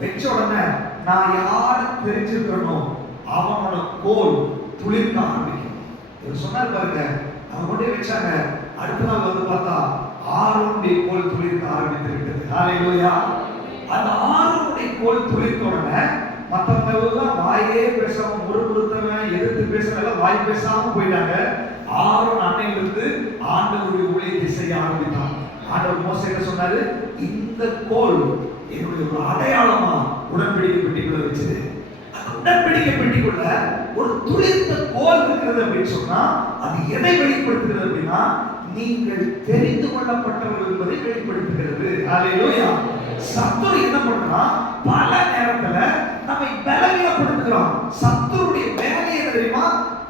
வச்ச உடனே நான் யாரை தெரிஞ்சிருக்கிறனோ அவனோட கோல் துளிர்க்க ஆரம்பிக்கும். இவர் சொன்னார் பாருங்க, அவங்க கொண்டே வச்சாங்க. அடுத்த நாள் வந்து பார்த்தா ஆரோனுடைய கோல் துளிர்க்க ஆரம்பித்து விட்டது. ஹalleluya. அந்த ஆரோனுடைய கோல் துளிர்த்த உடனே மற்றவங்க எல்லாம் வாயே பேசாம முறுமுறுத்தவன் எதிர்த்து பேசுறவங்க வாய் பேசாம போயிட்டாங்க. ஆரோன் அன்னையிலிருந்து ஆண்டவருடைய ஊழியத்தை செய்ய ஆரம்பித்தார். ஆண்டவர் மோசேக்கு சொன்னாரு, இந்த கோல் என்னுடைய ஒரு அடையாளமா உடன்படிக்கை பெட்டிக்குள்ள வச்சது. அந்த உடன்படிக்கை பெட்டிக்குள்ள ஒரு துளிர்த்த கோல் இருக்கிறது அப்படின்னு சொன்னா அது எதை வெளிப்படுத்துகிறது அப்படின்னா, நீங்கள் தெரிந்து கொள்ளப்பட்டவர்கள் என்பதை வெளிப்படுத்துகிறது. ஹalleluya. சத்துரு என்ன பண்றான்? பல நேரத்துல நம்மை பலவீனப்படுத்துகிறான். சத்துருடைய வேலை என்ன தெரியுமா?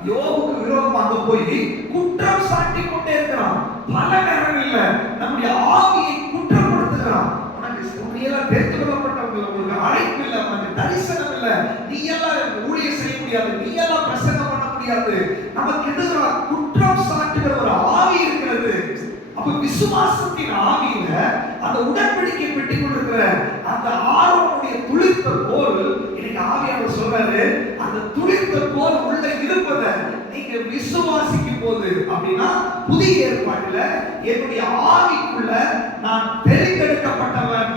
யோபுக்கு விரோதமாக போய் குற்றம் சாட்டி கொண்டே இருக்கிறான். பல நேரங்கள்ல நம்முடைய ஆவியை குற்றப்படுத்துகிறான். உனக்கு எல்லாம் தெரிந்து கொள்ளப்பட்டவர்கள், உங்களுக்கு அழைப்பு இல்லை, உனக்கு தரிசனம் இல்லை, நீ எல்லாம் ஊழியம் செய்ய முடியாது, நீ எல்லாம் பிரசங்கம் பண்ண முடியாது, நமக்கு எதிராக குற்றம் சாட்டுகிற ஒரு ஆவி இருக்கிறது. அப்ப விசுவாசத்தின் ஆவியில அந்த உடன்படிக்கை பெட்டி கொண்டிருக்கிற அந்த ஆரோனுடைய துளிர்த்த போல் இன்னைக்கு ஆவியானவர் சொல்றாரு, அந்த துளிர்த்த போல் உள்ள இருப்பதை நீங்க விசுவாசிக்கும் போது, அப்படின்னா புதிய ஏற்பாட்டுல என்னுடைய ஆவிக்குள்ள நான் தெரிந்தெடுக்கப்பட்டவன்,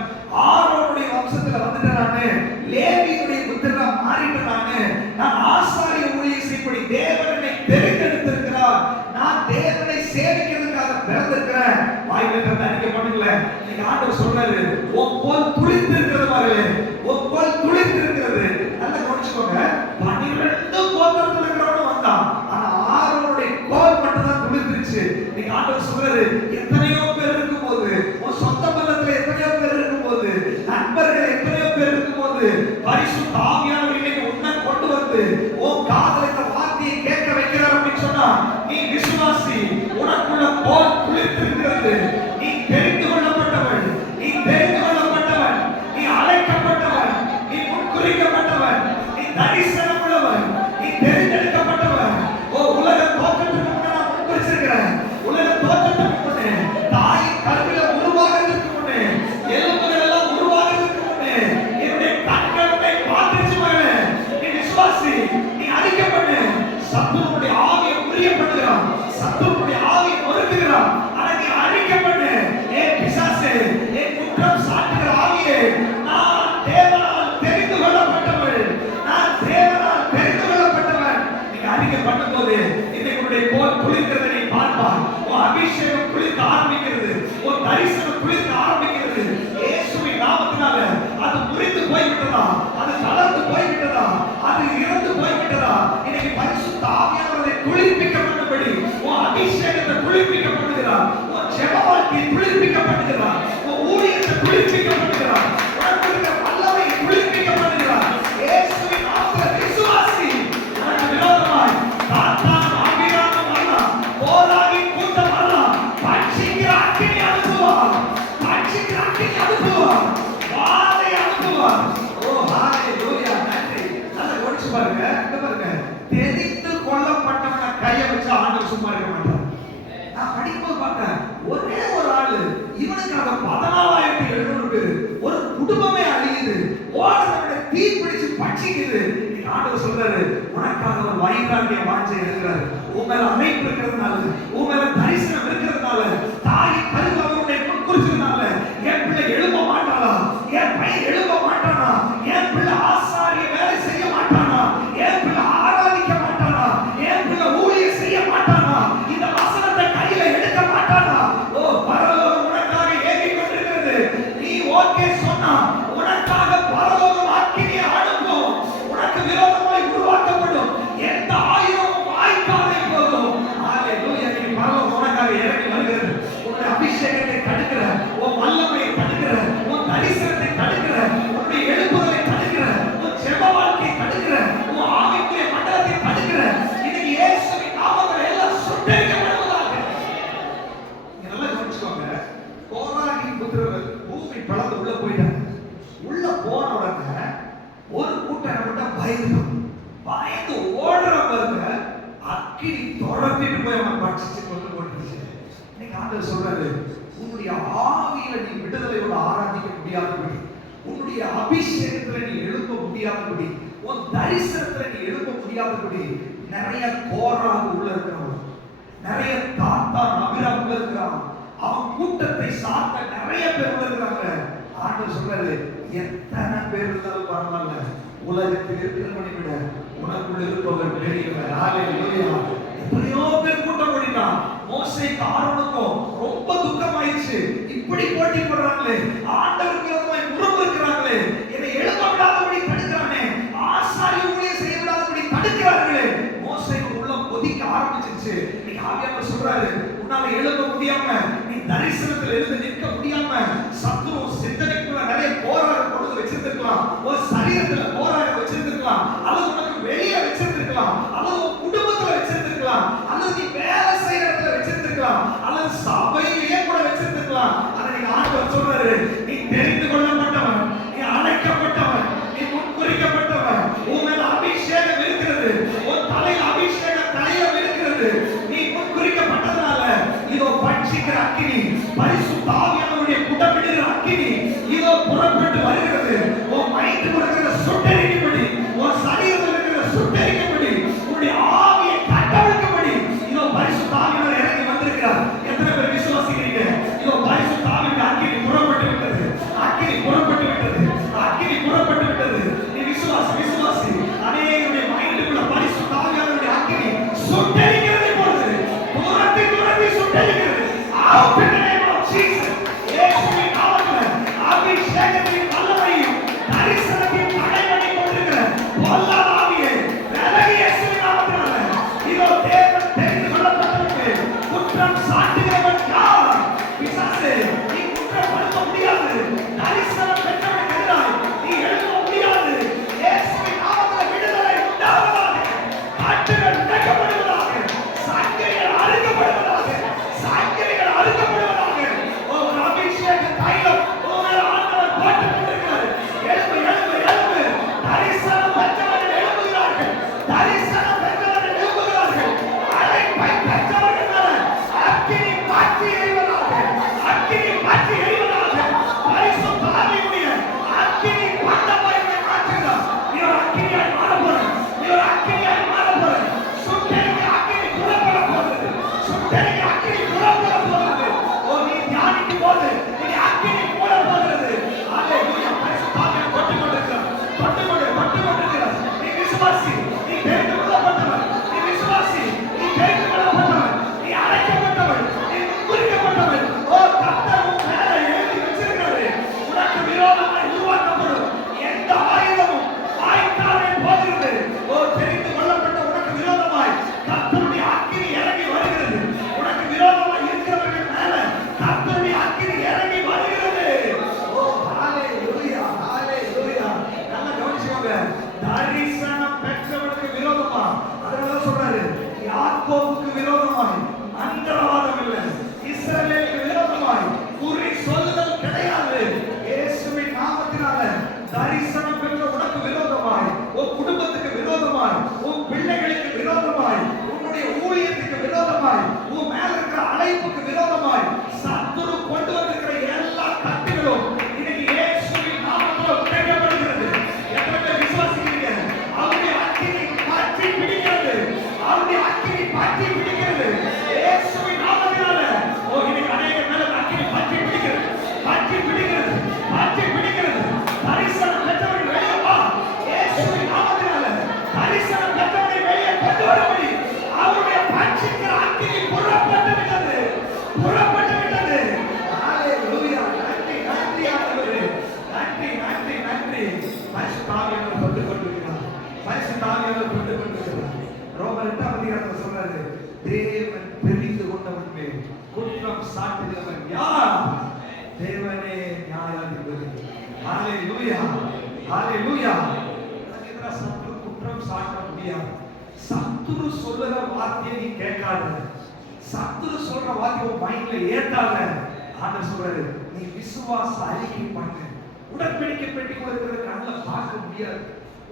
ஆரோனுடைய வம்சத்துல வந்துட்டேன், நானு லேவியுடைய புத்திரனா மாறிட்டேன், நான் ஆசாரிய ஊழியம் செய்யப்படி தேவன் என்னை தெரிந்தெடுத்திருக்கிறார், நான் தேவனை சேவிக்கிறதுக்காக பிறந்திருக்கிறேன். வாயில அறிக்கை பண்ணுங்கள. இன்னைக்கு ஆண்டவர் சொல்றாரு, உன் போல் துளிர்த்து இருக்கிறது பாருங்க, உன் போல் துளிர்த்து இருக்கிறது. நல்லா கவனிச்சுக்கோங்க. 12 கோத்திரத்துல இருக்கிறவனும் வந்தான், ஆனா ஆரோனுடைய கோல் மட்டும் தான் துளிர்த்துருச்சு. இன்னைக்கு ஆண்டவர் சொல்றாரு, எத்தனையோ பேர் இருக்கும் போது, உன் சொந்த பந்தத்துல எத்தனையோ பேர் இருக்கும் போது, நண்பர்கள் எத்தனையோ பேர் இருக்கும் போது, பரிசுத்த ஆவியானவர் இன்னைக்கு உன்னை கொண்டு வந்து உன் காதுல இந்த வார்த்தையை கேட்க வைக்கிறார் அப்படின்னு சொன்னா, நீ விசுவாசி. உனக்குள்ள போல் துளிர்த்திருக்கிறது. நீ தெரிந்து கொள்ளப்பட்டவன், நீ தெரிந்து கொள்ளப்பட்டவன், நீ அழைக்கப்பட்டவன், நீ முன்குறிக்கப்பட்டவன், நீ தரிசனம் உள்ளவன், நீ தெரிந்தெடுக்கப்பட்டவன். ஓ, உலக தோற்றத்துக்கு முன்னே நான் முன்குறிச்சிருக்கிறேன். உலக தோற்றத்துக்கு முன்னே, தாயின் கருவில உருவாகிறதுக்கு முன்னே, எலும்புகள் எல்லாம் உருவாகிறதுக்கு முன்னே என்னுடைய கண்கள் உன்னை பார்த்துச்சு. மகனே, நீ விசுவாசி, நீ அறிக்கப்படு. சத்துருடைய ஆவியை முறியப்படுகிறான், சத்துருடைய ஆவியை நொறுக்குகிறான். ஆனா நீ அறிக்கப்படு. ஏன் பிசாசே, ஏன் குற்றம் சாட்டுகிற ஆவியே, நான் தேவனால் தெரிந்து கொள்ளப்பட்டவள், நான் தேவனால் தெரிந்து கொள்ளப்பட்டவன். நீங்க அறிக்கை பண்ணும்போது இன்னைக்கு உன்னுடைய போல் குளிர்கிறதை நீ பார்ப்பாய். உன் அபிஷேகம் குளிர்க்க ஆரம்பிக்கிறது, உன் தரிசனம் குளிர்க்க ஆரம்பிக்கிறது. இயேசுவின் நாமத்தினால அது முறிந்து போய்விட்டதா, அது தளர்ந்து போய்விட்டதா, அது இறந்து போய்விட்டதா? இன்னைக்கு பரிசுத்த ஆவியானவரை குளிர்ப்பிக்க பண்ணும்படி உன் அபிஷேகத்தை குளிர்ப்பிக்க பண்ணுகிறார், உன் ஜெப வாழ்க்கையை குளிர்ப்பிக்க பண்ணுகிறார், உன் ஊழியத்தை குளிர்ப்பிக்க பண்ணுகிறார், உனக்கு இருக்கிற வல்லமையை குளிர்ப்பிக்க பண்ணுகிறார். இயேசுவின் நாமத்தில் விசுவாசி. உனக்கு விரோதமாய் சாத்தான் ஆவியானவன் வரலாம், போராடி கூட்டம் வரலாம், பட்சிக்கிற அக்கினி அனுப்புவார், பட்சிக்கிற அக்கினி அனுப்புவார், வாதை அனுப்புவார். ஓ, ஹalleluya, நன்றி. நல்லா கவனிச்சு பாருங்க. இங்க பாருங்க, தெரிந்து கொள்ளப்பட்டவன கையை வச்சு ஆண்டவர் சும்மா இருக்க மாட்டார். நான் படிக்கும்போது பார்த்தேன், ஒரே ஒரு ஆளு, இவனுக்காக 14,700 பேர், ஒரு குடும்பமே அழியுது, ஓடுறவனை தீ பிடிச்சு பட்சிக்குது. ஆண்டவர் சொல்றாரு, உனக்காக ஒரு வைராக்கிய வாஞ்சை இருக்கிறார். உன் மேல அமைப்பு இருக்கிறதுனால, உன் மேல தரிசனம் இருக்கிறதுனால, தாய் கருவு அவருடைய குறிச்சதுனால, என் பிள்ளை எழும்ப மாட்டாளா, என் பையன் எழும்ப மாட்டானா, என் பிள்ளை ஆசாரிய வேலை செய்ய மாட்டானா, என் பிள்ளை ஆராதிக்க மாட்டானா, என் பிள்ளை ஊழியம் செய்ய மாட்டானா, இந்த வசனத்தை கையில எடுக்க மாட்டானா? ஓ, பரலோகம் உனக்காக ஏங்கிக் கொண்டிருக்கிறது. நீ ஓகே சொன்னா உனக்காக பரலோகம் அக்கினியை அனுப்பும். உனக்கு விரோதமாய் உருவாக்கப்படும் எந்த ஆயுதமும் வாய்க்காதே போகும். ஹalleluya. நீ பரலோகம் உனக்காக இறங்கி வருகிறது. உன்னுடைய அபிஷேகத்தை தடுக்கிற, உன் வல்லமையை தடுக்கிற, உன் தரிசனத்தை தடுக்கிற, உன்னுடைய எழுப்புதலை தடுக்கிற, உன் ஜெப வாழ்க்கையை தடுக்கிற, உன் ஆவிக்குரிய மண்டலத்தை தடுக்கிற, இன்னைக்கு இயேசுவின் நாமத்தில் எல்லாம் சுட்டெரிக்கப்படுவதாக. நீங்க நல்லா கவனிச்சுக்கோங்க. கோராகின் புத்திரர்கள் பூமி பிளந்து உள்ள போயிட்டாங்க. உள்ள போன உடனே ஒரு கூட்டம் என்ன பயந்து ஓடுற பாருங்க, அக்கினி தொடர்த்திட்டு போய் அவன் பட்சிச்சு கொண்டு போட்டுருச்சு. இன்னைக்கு ஆண்டவர் சொல்றாரு, உன்னுடைய ஆவியில நீ விடுதலையோட ஆராதிக்க முடியாதபடி, உன்னுடைய அபிஷேகத்துல நீ எழுப்ப முடியாதபடி, உன் தரிசனத்துல நீ எழுப்ப முடியாதபடி நிறைய கோராக உள்ள இருக்கிறவன், நிறைய தாத்தா நபிரா உள்ள இருக்கிறான், அவன் கூட்டத்தை சார்ந்த நிறைய பேர் உள்ள இருக்கிறாங்க. ஆண்டவர் சொல்றாரு, எத்தனை பேர் இருந்தாலும் பரவாயில்ல, உலகத்தில் இருக்கிறவனை விட உனக்குள்ள இருப்பவர் பெரியவர். ஹalleluya. எத்தனையோ பேர் கூட்டம் கூடிட்டான். மோசேக்கு ஆரோனுக்கும் ரொம்ப துக்கமாயிடுச்சு. இப்படி போட்டி போடுறாங்களே, ஆண்டவருக்கு விரோதமாய் முறுமுறுக்கிறாங்களே, என்னை எழுப்ப விடாதபடி தடுக்கிறானே, ஆசாரிய ஊழியம் செய்ய விடாதபடி தடுக்கிறார்களே. மோசேக்கு உள்ள கொதிக்க ஆரம்பிச்சிருச்சு. இன்னைக்கு ஆவியானவர் சொல்றாரு, உன்னால எழுப்ப சத்துரு சிந்தனைக்குள்ள நிறைய போராட கொடுத்து வச்சிருந்திருக்கலாம், ஒரு சரீரத்துல போராட வச்சிருந்திருக்கலாம், அல்லது உனக்கு வெளியே வச்சிருந்திருக்கலாம், அல்லது உன் குடும்பத்துல வச்சிருந்திருக்கலாம், அல்லது நீ வேலை செய்யற இடத்துல வச்சிருந்திருக்கலாம், அல்லது சபையிலேயே கூட வச்சிருந்திருக்கலாம். ஆனா நீங்க ஆண்டவர் சொல்றாரு, நீ தெரிந்து கொள்ளப்பட்டவன், நீ அழைக்கப்பட்டவன், நீ முன்குறிக்கப்பட்டவன், உன் மேல அபிஷேகம் இருக்கிறது, உன் தலையில் அபிஷேகம் தைலம் இருக்கிறது, நீ முன்குறிக்கப்பட்டதனால இதோ பட்சிக்கிற அக்கினி, பரிசுத்த ஆவியானவருடைய புடமிடுகிற அக்கினி இதோ புறப்பட்டு வருகிறது. உன் மைண்ட் இருக்கிற சுட்டெரிக்கும்படி, உன் சரீரத்தில் இருக்கிற சுட்டெரிக்கும்படி, உன்னுடைய ஆவியை கட்டவிழ்க்கும்படி இதோ பரிசுத்த ஆவியானவர் இறங்கி வந்திருக்கிறார். எத்தனை பேர் விசுவாசிக்கிறீங்க? இதோ பரிசுத்த ஆவியின் அக்கினி புறப்பட்டு விட்டது, அக்கினி புறப்பட்டு விட்டது, அக்கினி புறப்பட்டு விட்டது. நீ விசுவாசி, விசுவாசி. அநேகருடைய மைண்டுக்குள்ள பரிசுத்த ஆவியானவருடைய அக்கினி சுட்டெரிக்கிறது இப்பொழுது, துரத்தி துரத்தி சுட்டெரிக்கிறது. Out in the name of Jesus. இயேசுவின் நாமத்தில் அபிஷேகத்தின் வல்லமையும் தரிசனத்தையும் தடைபடி கொண்டிருக்கிற பொல்லாத ஆவியை விலகி இயேசுவின் நாமத்தினால இதோ தேவன் தெரிந்து கொள்ளப்பட்டவனுக்கு குற்றம் சாட்டுகிறவன் யார்? பிசாசே, நீ குற்றப்படுத்த முடியாது. தரிசனம் பெற்றவனுக்கு எதிராய் நீ எழுத முடியாது. இயேசுவின் நாமத்தில் விடுதலை உண்டாவதாக, காட்டுகள் உடைக்கப்படுவதாக, சங்கிலிகள் அறுக்கப்படுவதாக, சங்கிலிகள் அறுக்கப்படுவதாக. ஒரு அபிஷேக தைலம் உங்கள் ஆண்டவர் போட்டுக் கொண்டிருக்கிறார். எழும்பு, எழும்பு, எழும்பு. தரிசனம் பெற்றவர்கள் எழும்புகிறார்கள், தரிசனம் பெற்றவர்கள் எழும்புகிறார்கள். அழைப்பை பெற்றவர்கள் மேல அக்கினி பற்றி எரிவதாக, அக்கினி பற்றி எரிவதாக. பரிசுத்த ஆவியுடைய அக்கினி பண்டமாய் மாற்றுகிறார். நீ ஒரு அக்கினியாய் மாறப்போற, நீ ஒரு அக்கினியாய் மாறப்போற. சுட்டெரிக்க அக்கினி புறப்பட போகிறது, சுட்டெரிக்க அக்கினி புறப்பட போகிறது. ஓ, நீ தியானிக்கும் போது நீ அக்கினி போட போகிறது. அல்லேலூயா. பரிசுத்த ஆவியை தொட்டுக் கொண்டிருக்கிறார், தொட்டுக் கொண்டிருக்கிறார். நீ விசுவாசி, நீ தெரிந்து கொள்ளப்பட்டவன், நீ விசுவாசி, நீ தெரிந்து கொள்ளப்பட்டவன், நீ அழைக்கப்பட்டவன், நீ முன்குறிக்கப்பட்டவன். ஓ, கர்த்தர் உன் மேல எழுதி வச்சிருக்கிறாரு. உனக்கு விரோதமாய் உருவாக்கப்படும் எந்த ஆயுதமும் வாய்க்காலே போகிறது. ஓ, தெரிந்து கொள்ளப்பட்ட உனக்கு விரோதமாய் கர்த்தருடைய அக்கினி இறங்கி வருகிறது. உனக்கு விரோதமாய் இருக்கிறவர்கள் மேல கர்த்தருடைய அக்கினி இறங்கி வருகிறது. ஓ, ஹalleluya, ஹalleluya. நல்லா கவனிச்சுக்கோங்க. தரிசனம் பெற்றவனுக்கு விரோதமா, அதனால சொல்றாரு, யாக்கோபுக்கு விரோதமாய் மந்திரவாதம் இல்லை, இஸ்ரவேலுக்கு விரோதமாய் குறி சொல்லுதல் கிடையாது. இயேசுவின் நாமத்தினால தரிசனம் பெற்ற உனக்கு விரோதமாய், உன் குடும்பத்துக்கு விரோதமாய், உன் பிள்ளைகளுக்கு விரோதமாய், உன்னுடைய ஊழியத்துக்கு விரோதமாய், உன் மேல இருக்கிற அழைப்புக்கு விரோதமாய் சத்துரு கொண்டு வந்திருக்கிற எல்லா கட்டுகளும் இன்னைக்கு இயேசுவின் நாமத்தில் உடைக்கப்படுகிறது. எத்தனை பேர் விசுவாசிக்கிறீங்க? அவருடைய அக்கினி பற்றி பிடிக்கிறது, அவருடைய அக்கினி பற்றி பிடிக்கிறது. இயேசுவின் நாமத்தினால ஓ, இன்னைக்கு அநேக மேல அக்கினி பற்றி பிடிக்கிறது, பற்றி பிடிக்கிறது, பற்றி பிடிக்கிறது. தரிசனம் பெற்றவர்கள் வெளியே வா. இயேசுவின் நாமத்தினால தரிசனம் பெற்றவர்களை வெளியே கொண்டு வரும்படி அவருடைய பட்சிக்கிற அக்கினி புறப்பட்டு விட்டது, புறப்பட்டு விட்டது. ஹalleluya. நன்றி, நன்றி ஆண்டவரே. நன்றி, நன்றி, நன்றி. பரிசுத்த ஆவியானவர் கொண்டு கொண்டிருக்கிறார், பரிசுத்த ஆவியானவர் கொண்டு கொண்டிருக்கிறார். ரோமர் 8ஆம் அதிகாரத்தில் சொல்றாரு, தேவன் தெரிந்து கொண்டவன் மேல் குற்றம் சாட்டுகிறவன் யார்? தேவனே நியாயாதிபதி. ஹalleluya, ஹalleluya. எனக்கு எதிராக சத்துரு குற்றம் சாட்ட முடியாது. சத்துரு சொல்லுற வார்த்தையை நீ கேட்காத, சத்துரு சொல்ற வார்த்தையை உன் மைண்ட்ல ஏத்தாத. ஆண்டவர் சொல்றாரு, நீ விசுவாச அறிக்கை பண்ணு. உடன்படிக்கை பெட்டி கொடுக்கிறது கண்ணில் பார்க்க முடியாது,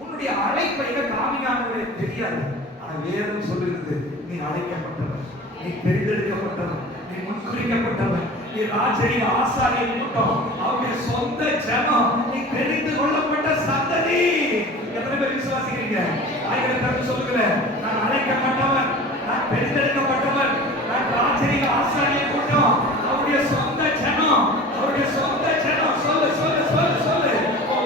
உன்னுடைய அழைப்பை காமிக்கானவரே தெரியாது. ஆனா வேதம் சொல்லுகிறது, நீ அழைக்கப்பட்டவன், நீ தெரிந்தெடுக்கப்பட்டவன், நீ முன்குறிக்கப்பட்டவன், நீ ராஜரீக ஆசாரிய கூட்டம், அவருடைய சொந்த ஜனம், நீ தெரிந்து கொள்ளப்பட்ட சந்ததி. எத்தனை பேர் விசுவாசிக்கிறீங்க? ஆயிரத்தி சொல்லுகிறேன், நான் அழைக்கப்பட்டவன், நான் தெரிந்தெடுக்கப்பட்டவன், நான் ராஜரீக ஆசாரிய கூட்டம், அவருடைய சொந்த ஜனம், அவருடைய சொந்த ஜனம். சொல்லு, சொல்லு, சொல்லு, சொல்லு.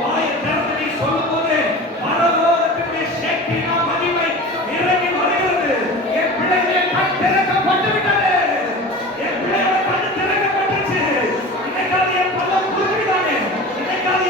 வாயை திறந்து நீ சொல்லும் போது பரலோகத்தினுடைய சக்தினா மகிமை இறங்கி வருகிறது. என் பிள்ளைகளை கண் திறக்கப்பட்டு விட்டது, என் பிள்ளைகளை கண் திறக்கப்பட்டுச்சு. இன்னைக்காவது என் பல்லம் புரிஞ்சுக்கிட்டானே, இன்னைக்காவது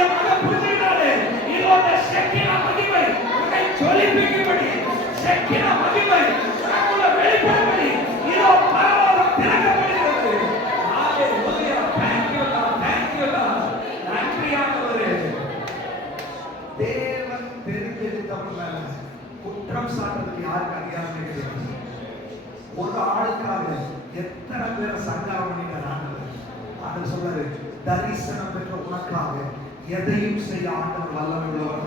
குற்றம் சாட்டுறதுக்கு யாருக்கு அதிகாரமே கிடையாது. ஒரு ஆளுக்காக எத்தனை பேரை சங்காரம் பண்ணிட்டார் ஆண்டவர். ஆண்டவர் சொல்றாரு, தரிசனம் பெற்ற உனக்காக எதையும் செய்ய ஆண்டவர் வல்லமையுள்ளவர்.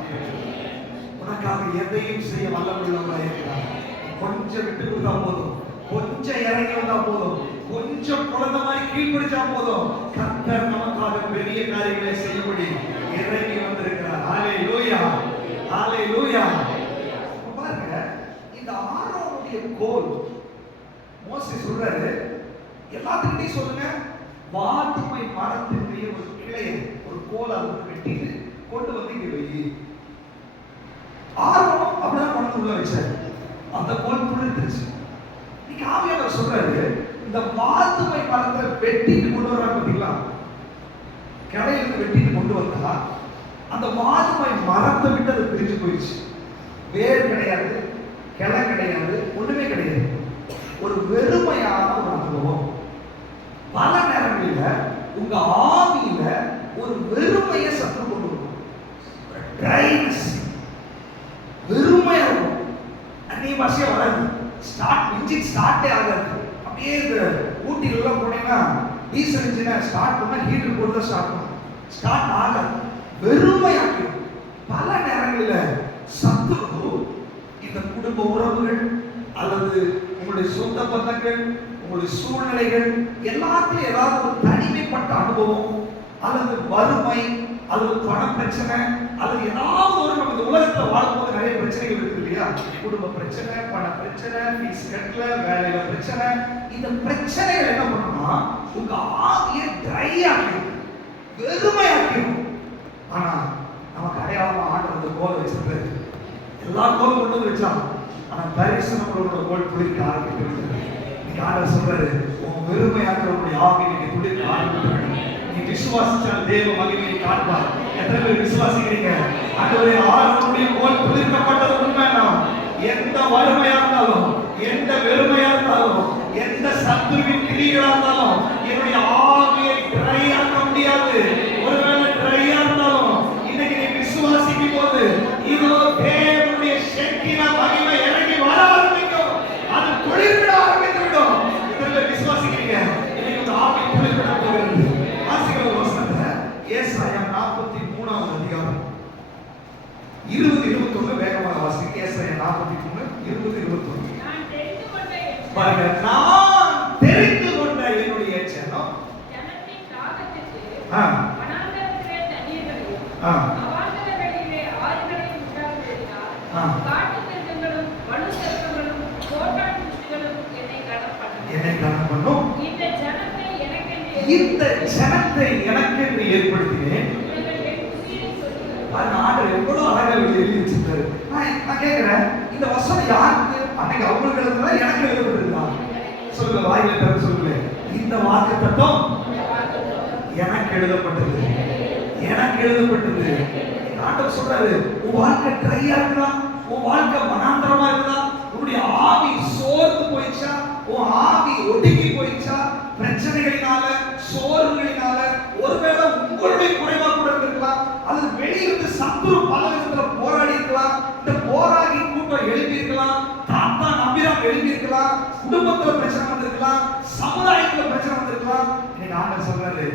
உனக்காக எதையும் செய்ய வல்லமையுள்ளவராக இருக்கிறார். கொஞ்சம் விட்டு கொடுத்தா போதும், கொஞ்சம் இறங்கி வந்தா போதும், கொஞ்சம் குழந்தை மாதிரி கீழ்பிடிச்சா போதும், கர்த்தர் நமக்காக பெரிய காரியங்களை செய்யும்படி இறங்கி வந்திருக்கிறார். ஹalleluya, ஹalleluya. பாருங்க, இந்த ஆரோனுடைய கோல் மோசே சொல்றாரு, எல்லாத்துக்கிட்டையும் சொல்லுங்க, வாதுமை மரத்தினுடைய ஒரு கிளையை ஒரு கோலை வெட்டிட்டு கொண்டு வந்து இங்க வை. ஆரோனும் அப்படிதான் கொண்டு உள்ள வச்சாரு. அந்த கோல் துளிர்த்துச்சு. இன்னைக்கு ஆவியானவர் சொல்றாரு, இந்த வாதுமை மரத்தை வெட்டிட்டு கொண்டு வர்றாங்க பாத்தீங்களா, கிளையிலிருந்து வெட்டிட்டு கொண்டு வந்தா அந்த வாதுமை மரத்தை விட்டு அது பிரிஞ்சு போயிடுச்சு. வேர் கிடையாது, கிளை கிடையாது, ஒண்ணுமே கிடையாது. ஒரு வெறுமையான ஒரு அனுபவம். பல நேரங்களில் உங்க ஆவியில ஒரு வெறுமையை சத்து கொண்டு வரும். ட்ரைனஸ், வெறுமையா இருக்கும். அன்னைய பாஷையா வராது, இன்ஜின் ஸ்டார்ட்டே ஆகாது. அப்படியே இந்த ஊட்டில எல்லாம் போனீங்கன்னா டீசல் இன்ஜினை ஸ்டார்ட் பண்ணா ஹீட்டர் போட்டு தான் ஸ்டார்ட் பண்ணும், ஸ்டார்ட் ஆகாது, வெறுமையாக்கும். பல நேரங்களில் சத்துரு இந்த குடும்ப உறவுகள் அல்லது உங்களுடைய சொந்த பந்தங்கள், உங்களுடைய சூழ்நிலைகள் எல்லாத்தையும் ஏதாவது ஒரு தனிமைப்பட்ட அனுபவம் அல்லது வறுமை அல்லது பண பிரச்சனை அல்லது ஏதாவது ஒரு நம்ம இந்த உலகத்தில் வாழும்போது நிறைய பிரச்சனைகள் இருக்கு இல்லையா, குடும்ப பிரச்சனை, பண பிரச்சனை, ஃபீஸ் கட்டல, வேலையில பிரச்சனை. இந்த பிரச்சனைகள் என்ன பண்ணும்னா உங்க ஆவியை ட்ரை ஆக்கிடும், வெறுமையாக்கிடும். ஆனா நமக்கு அடையாளமா ஆண்டவர் அந்த கோலை வச்சிருக்காரு. எல்லா கோலும் கொண்டு வந்து வச்சான். ஆனா தரிசனங்களோட கோல் துளிக்க ஆரம்பிக்கிறது. இன்னைக்கு ஆண்டவர் சொல்றாரு, உன் வெறுமையாக்கிறவனுடைய ஆவி இன்னைக்கு துளிக்க ஆரம்பிக்கிறது. நீ விசுவாசிச்சால் தேவ மகிமையை காண்பார். எத்தனை பேர் விசுவாசிக்கிறீங்க? ஆண்டவரே, ஆரோனுடைய கோல் துளிக்கப்பட்டது உண்மைதான். எந்த வறுமையா இருந்தாலும், எந்த வெறுமையா இருந்தாலும், எந்த சத்துருவின் கிரிகளா இருந்தாலும் என்னுடைய ஆவியை ட்ரை ஆக்க முடியாது. ஒருவேளை ட்ரையா இருந்தாலும் இன்னைக்கு நீ விசுவாசிக்கும் போது இதோ தேவனுடைய சக்தினா மகிமை இறங்கி வர ஆரம்பிக்கும். அது துளிர்விட ஆரம்பித்து விடும். இதெல்லாம் விசுவாசிக்கிறீங்க? இன்னைக்கு இந்த ஆவி துளிர்விட போகிறது. வாசிக்கிற வசனத்தை ஏசாயா 43ஆம் அதிகாரம் 20-21 வேகமாக வாசிங்க. ஏசாயா 43:20-21 பாருங்க. நான் தெரிந்து கொண்ட என்னுடைய ஜனம் ஜனத்தின் தாகத்துக்கு ஆ வனாந்தரத்திலே தண்ணீர்களையும் ஆ அவாந்தர வெளியிலே ஆறுகளையும் உண்டாக்குகிறதினால் ஆ காட்டு மிருகங்களும் வலு சர்ப்பங்களும் கோட்டான் குச்சிகளும் என்னை கனம் பண்ணும். இந்த ஜனத்தை எனக்கென்று ஏற்படுத்தினேன். இவர்கள் என் துதியை சொல்லுகிறார்கள். ஆண்டவர் எவ்வளவு அழகா எழுதி வச்சிருக்காரு. நான் கேட்கிறேன், இந்த வசனம் யாருக்கு? அன்னைக்கு அவங்களுக்கு எழுதுறதா, எனக்கு எழுதுறதா? சொல்லுங்க, வாயில திறந்து சொல்லுங்க. இந்த வாக்குத்தத்தம் எனக்கு எழுதப்பட்டது, எனக்கு எழுதப்பட்டது. ஆண்டவர் சொல்றாரு, உன் வாழ்க்கை ட்ரையா இருக்குதா, உன் வாழ்க்கை மனாந்தரமா இருக்குதா, உன்னுடைய ஆவி சோர்ந்து போயிடுச்சா, உன் ஆவி ஒடுங்கி போயிடுச்சா, பிரச்சனைகளினால, சோர்வுகளினால, ஒருவேளை உங்களுடைய குறைவா கூட இருக்கலாம், அல்லது வெளியிருந்து சத்துரு பல விதத்துல போராடி இருக்கலாம், இந்த போராடி கூட்டம் எழுப்பி இருக்கலாம், தாத்தா நம்பிராம் எழுப்பி இருக்கலாம், குடும்பத்துல பிரச்சனை வந்திருக்கலாம், சமுதாயத்துல பிரச்சனை வந்திருக்கலாம். இன்னைக்கு ஆண்டவர் சொல்றாரு,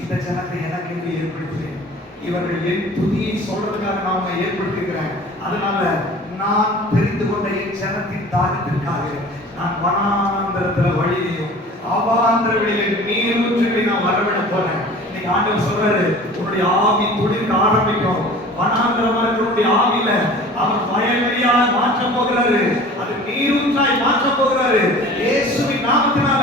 இந்த ஜனத்தை எனக்கு என்று ஏற்படுத்தினேன். இவர்கள் என் துதியை சொல்றதுக்காக நான் உங்களை ஏற்படுத்தியிருக்கிறேன். அதனால நான் தெரிந்து கொண்ட என் ஜனத்தின் தாகத்திற்காக நான் வனாந்தரத்துல வழியையும் அவாந்தர வெளியில நீரூற்றுகளை நான் வரவிட போறேன். இன்னைக்கு ஆண்டவர் சொல்றாரு, உன்னுடைய ஆவி துளிர்க்க ஆரம்பிக்கும். வனாந்தரமா இருக்கிற ஆவியில அவர் வயல்வெளியா மாற்ற போகிறாரு, அது நீரூற்றாய் மாற்ற போகிறாரு. இயேசுவின் நாமத்தினால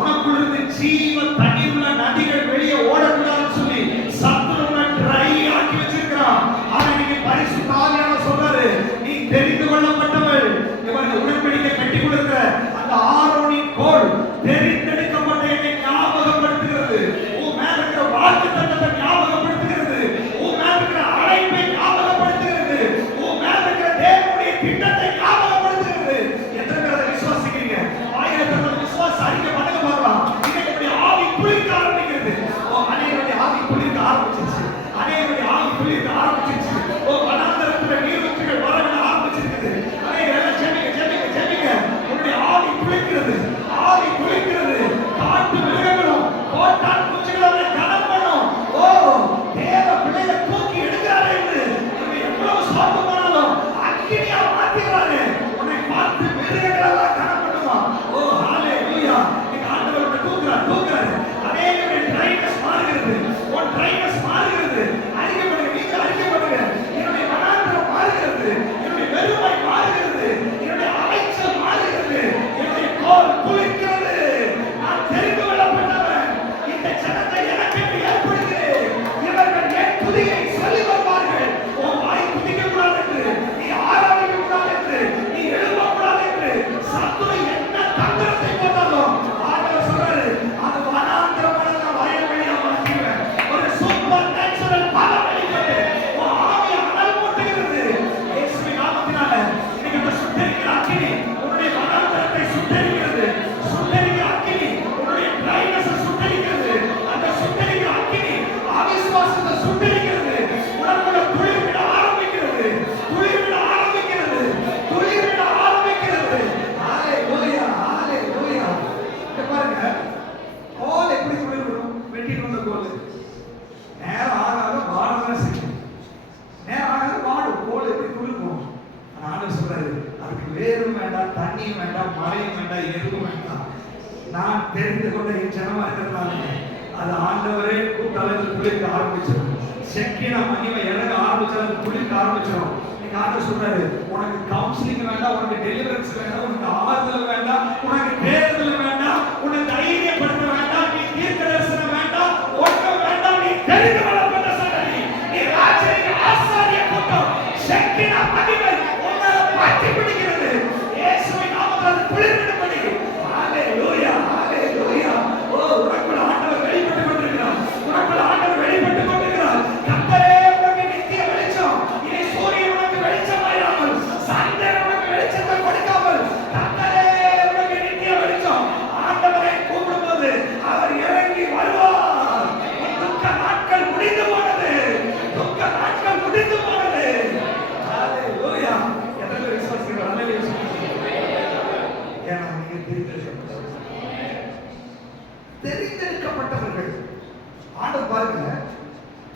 உனக்குள்ள இருந்து ஜீவ தண்ணீர் உள்ள நதிகள் வெளியே ஓடக்கூடாதுன்னு சொல்லி சத்துருவை ட்ரை ஆக்கி வச்சிருக்கிறான். ஆனா இன்னைக்கு பரிசுத்த ஆவியானவர் சொல்றாரு, நீ தெரிந்து கொள்ளப்பட்டவள். இவர்கள் உடன்படிக்கை கட்டி கொடுக்கிற அந்த ஆரோனின் கோல் தெரிந்தெடுக்கப்பட்ட என்னை ஞாபகப்படுத்துகிறது. உன் மேல இருக்கிற வாக்குத்தத்தத்தை ஞாபகப்படுத்துகிறது. உன் மேல இருக்கிற அழைப்பை ஞாபகப்படுத்துகிறது. உன் மேல இருக்கிற தேவனுடைய திட்டத்தை ஞாபகப்படுத்துகிறது. எத்தனை பேர் அதை விசுவாசிக்கிறீங்க? ஆயிரத்தி விசுவாசம் அறிக்கை பண்ணுங்க பார்க்கலாம். இன்னைக்கு ஆவி குளிர்க்க ஆரம்பிக்கிறது. அநேகருடைய ஆவி குளிர்க்க ஆரம்பிச்சிருச்சு. அநேகருடைய ஆவி குளிர்க்க ஆரம்பிச்சிருச்சு. வனாந்தரத்துல நீரூற்றுகள் வரவிட ஆரம்பிச்சிருக்குது. அநேகர் தெரிந்து கொண்ட என் ஜனமா இருக்கிறதுனால அது ஆண்டவரே கூட்டளவில் குளிர்க்க ஆரம்பிச்சிடும். செக்கின மகிமை இறங்க ஆரம்பிச்சாலும் குளிர்க்க ஆரம்பிச்சிடும். நீங்க ஆண்டவர் சொல்றாரு, உனக்கு கவுன்சிலிங் வேண்டாம், உனக்கு டெலிவரன்ஸ் வேண்டாம், உனக்கு ஆறுதல் வேண்டாம், உனக்கு தேர்தல் வேண்டாம், உனக்கு தைரியப்படுத்த வேண்டாம், நீ தீர்க்க தரிசனம் வேண்டாம், ஒன்றும் வேண்டாம். நீ தெரிந்து கொள்ளப்பட்ட சந்ததி, நீ ராஜரீக ஆசாரிய கூட்டம், செக்கின மகிமை உன்னை பற்றி பிடிக்கிறது. இயேசுவின் நாமத்தில் குளிர்விடும்படி. ஹalleluya, ஹalleluya. ஓ, உனக்குள்ள ஆண்டவர் வெளிப்பட்டு கொண்டிருக்கிறார். உனக்குள்ள ஆண்டவர் வெளிப்பட்டு கொண்டிருக்கிறார். கர்த்தரே உனக்கு நித்திய வெளிச்சம். இனி சூரியன் உனக்கு வெளிச்சமாயிராமல், சந்திரன் உனக்கு வெளிச்சத்தை கொடுக்காமல், கர்த்தரே உனக்கு நித்திய வெளிச்சம். ஆண்டவரை கூப்பிடும்போது அவர் இறங்கி வருவார். உன் துக்க நாட்கள் முடிந்து போனது. துக்க நாட்கள் முடிந்து போனது. ஹalleluya. எத்தனை பேர் விசுவாசிக்கிறீங்க? ஹalleluya சொல்லுங்க. ஏன்னா நீங்க தெரிந்தெடுக்கப்பட்டவர்கள். ஆண்டவர் பாருங்க,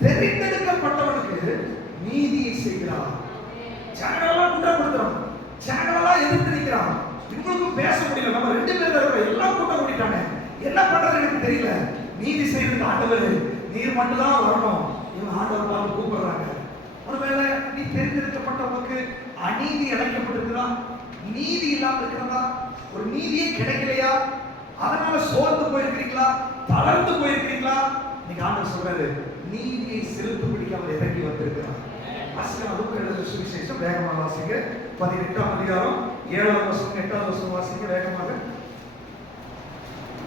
தெரிந்தெடுக்கப்பட்டவனுக்கு நீதியை செய்கிறார். ஜனங்களெல்லாம் குற்றப்படுத்துறான், ஜனங்களெல்லாம் எதிர்த்து நிற்கிறான். இவங்களுக்கும் பேச முடியல. நம்ம ரெண்டு பேர் எல்லாம் கூட்டம் கூட்டிட்டானே, என்ன பண்றது எனக்கு தெரியல. நீதி செய்யறதுக்கு ஆண்டவர் நீர் மட்டும் தான் வரணும். இவங்க ஆண்டவர் பார்த்து கூப்பிடுறாங்க. ஒருவேளை நீ தெரிந்தெடுக்கப்பட்டவனுக்கு அநீதி இழைக்கப்பட்டிருக்கிறா, நீதி இல்லாம இருக்கிறதா, ஒரு நீதியே கிடைக்கலையா, அதனால சோர்ந்து போயிருக்கிறீங்களா, தளர்ந்து போயிருக்கிறீங்களா? நீங்க ஆண்டவர் சொல்றாரு, நீதியை செலுத்து பிடிக்காமல் இறங்கி வந்திருக்கிறார். வாசிக்கலாம், லூக்கா எழுதின சுவிசேஷம் வேகமாக வாசிங்க. 18ஆம் அதிகாரம் 7ஆம் வசனம் 8ஆம் வசனம் வாசிங்க வேகமாக.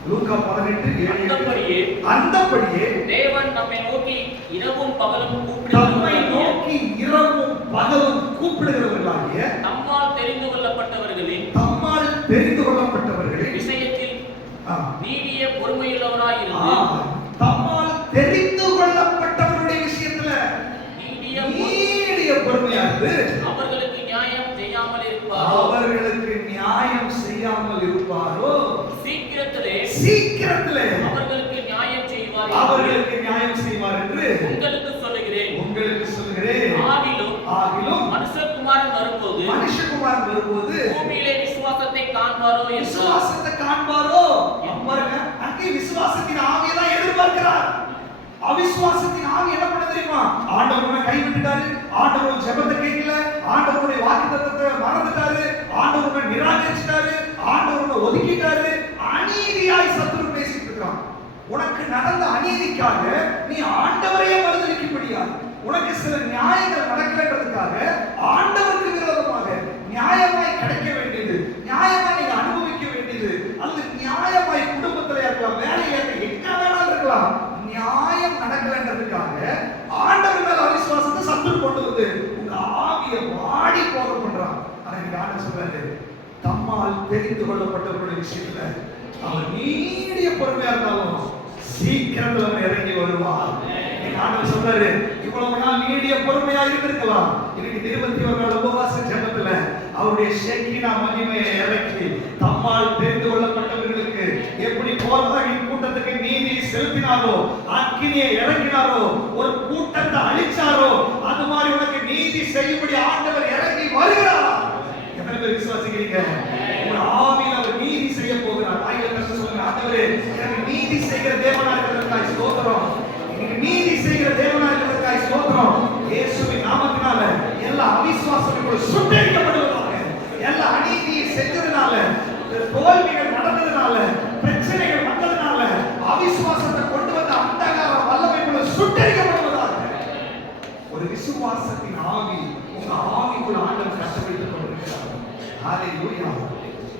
லூக்கா 18:7. அந்தபடியே தேவன் நம்மை நோக்கி இரவும் பகலும் கூப்பிடுகிறவர்களாகிய தம்மால் தெரிந்து கொள்ளப்பட்டவர்களின் விஷயத்தில் நீடிய பொறுமையுள்ளவராய் இருந்து, தம்மால் தெரிந்து கொள்ளப்பட்டவருடைய விஷயத்துல நீடிய பொறுமையா இருந்து அவர்களுக்கு நியாயம் செய்யாமல் இருப்பாரோ சீக்கிரத்திலே அவர்களுக்கு நியாயம் செய்வார் என்று உங்களுக்கு சொல்லுகிறேன். ஆகிலும் மனுஷகுமாரன் வரும்போது பூமியிலே விசுவாசத்தை காண்பாரோ. அங்கே விசுவாசத்தின் ஆவியை தான் எதிர்பார்க்கிறார். அவிசுவாசத்தின் ஆவி என்ன பண்ண தெரியுமா? ஆண்டவரை கைவிட்டுட்டாரு, ஆண்டவர் ஜெபத்தை கேட்கல, ஆண்டவருடைய வாக்குத்தத்தத்தை மறந்துட்டாரு, ஆண்டவரை நிராகரிச்சிட்டாரு, ஆண்டவரை ஒதுக்கிட்டாரு. அநீதியாய் சத்துரு பேசிட்டு இருக்கான். உனக்கு நடந்த அநீதிக்காக நீ ஆண்டவரையே மறுதலிக்க முடியாது. உனக்கு சில நியாயங்கள் நடக்கலன்றதுக்காக ஆண்டவருக்கு விரோதமாக நியாயமாய் கிடைக்க வேண்டியது, நியாயமாய் நீங்க அனுபவிக்க வேண்டியது, அல்லது நியாயமாய் குடும்பத்துல இருக்கலாம், வேலையில எங்க வேணாலும் இருக்கலாம், நியாயம் நடக்கலன்றதுக்காக ஆண்டவர் மேல அவிசுவாசத்தை சத்துரு கொண்டு வந்து உங்க ஆவியை வாடி போக பண்றான். ஆனா ஆண்டவர் சொல்றாரு, தம்மால் தெரிந்து கொள்ளப்பட்டவர்களுடைய விஷயத்துல அவர் நீடிய பொறுமையா இருந்தாலும் சீக்கிரத்துல அவர் இறங்கி வருவார். ஆண்டவர் சொல்றாரு, இவ்வளவு நாள் நீடிய பொறுமையா இருந்திருக்கலாம், இன்னைக்கு 21 நாள் உபவாச ஜெபத்துல அவருடைய ஷெக்கினா மகிமையை இறக்கி தம்மால் தெரிந்து கொள்ளப்பட்டவர்களுக்கு எப்படி போர்வாகின் கூட்டத்துக்கு நீதி செலுத்தினாரோ, அக்கினியை இறக்கினாரோ, ஒரு கூட்டத்தை அழிச்சாரோ, அது மாதிரி உனக்கு நீதி செய்யும்படி ஆண்டவர் இறங்கி வருகிறார். எத்தனை பேர் விசுவாசிக்கிறீங்க? உங்க ஆவியில் அவர் நீதி செய்ய போகிறார். ஆயிரத்தி சொல்லுங்க, ஆண்டவரே எனக்கு நீதி செய்கிற தேவனா இருக்கிறதுக்காக ஸ்தோத்திரம், எனக்கு நீதி செய்கிற தேவனா இருக்கிறதுக்காக ஸ்தோத்திரம். இயேசுவின் நாமத்தினால எல்லா அவிசுவாசங்களும் சுட்டெரிக்கப்படுவதாக, எல்லா அநீதியை செஞ்சதுனால, தோல்விகள் நடந்ததுனால, பிரச்சனைகள் வந்ததுனால, அவிசுவாசத்தை கொண்டு வந்த அந்தகார வல்லமைக்குள்ள சுட்டெரிக்கப்படுவதாக. ஒரு விசுவாசத்தின் ஆவி உங்க ஆவிக்குள்ள ஆண்டவர் கட்டமைத்துக் கொண்டிருக்கிறார். ஹalleluya.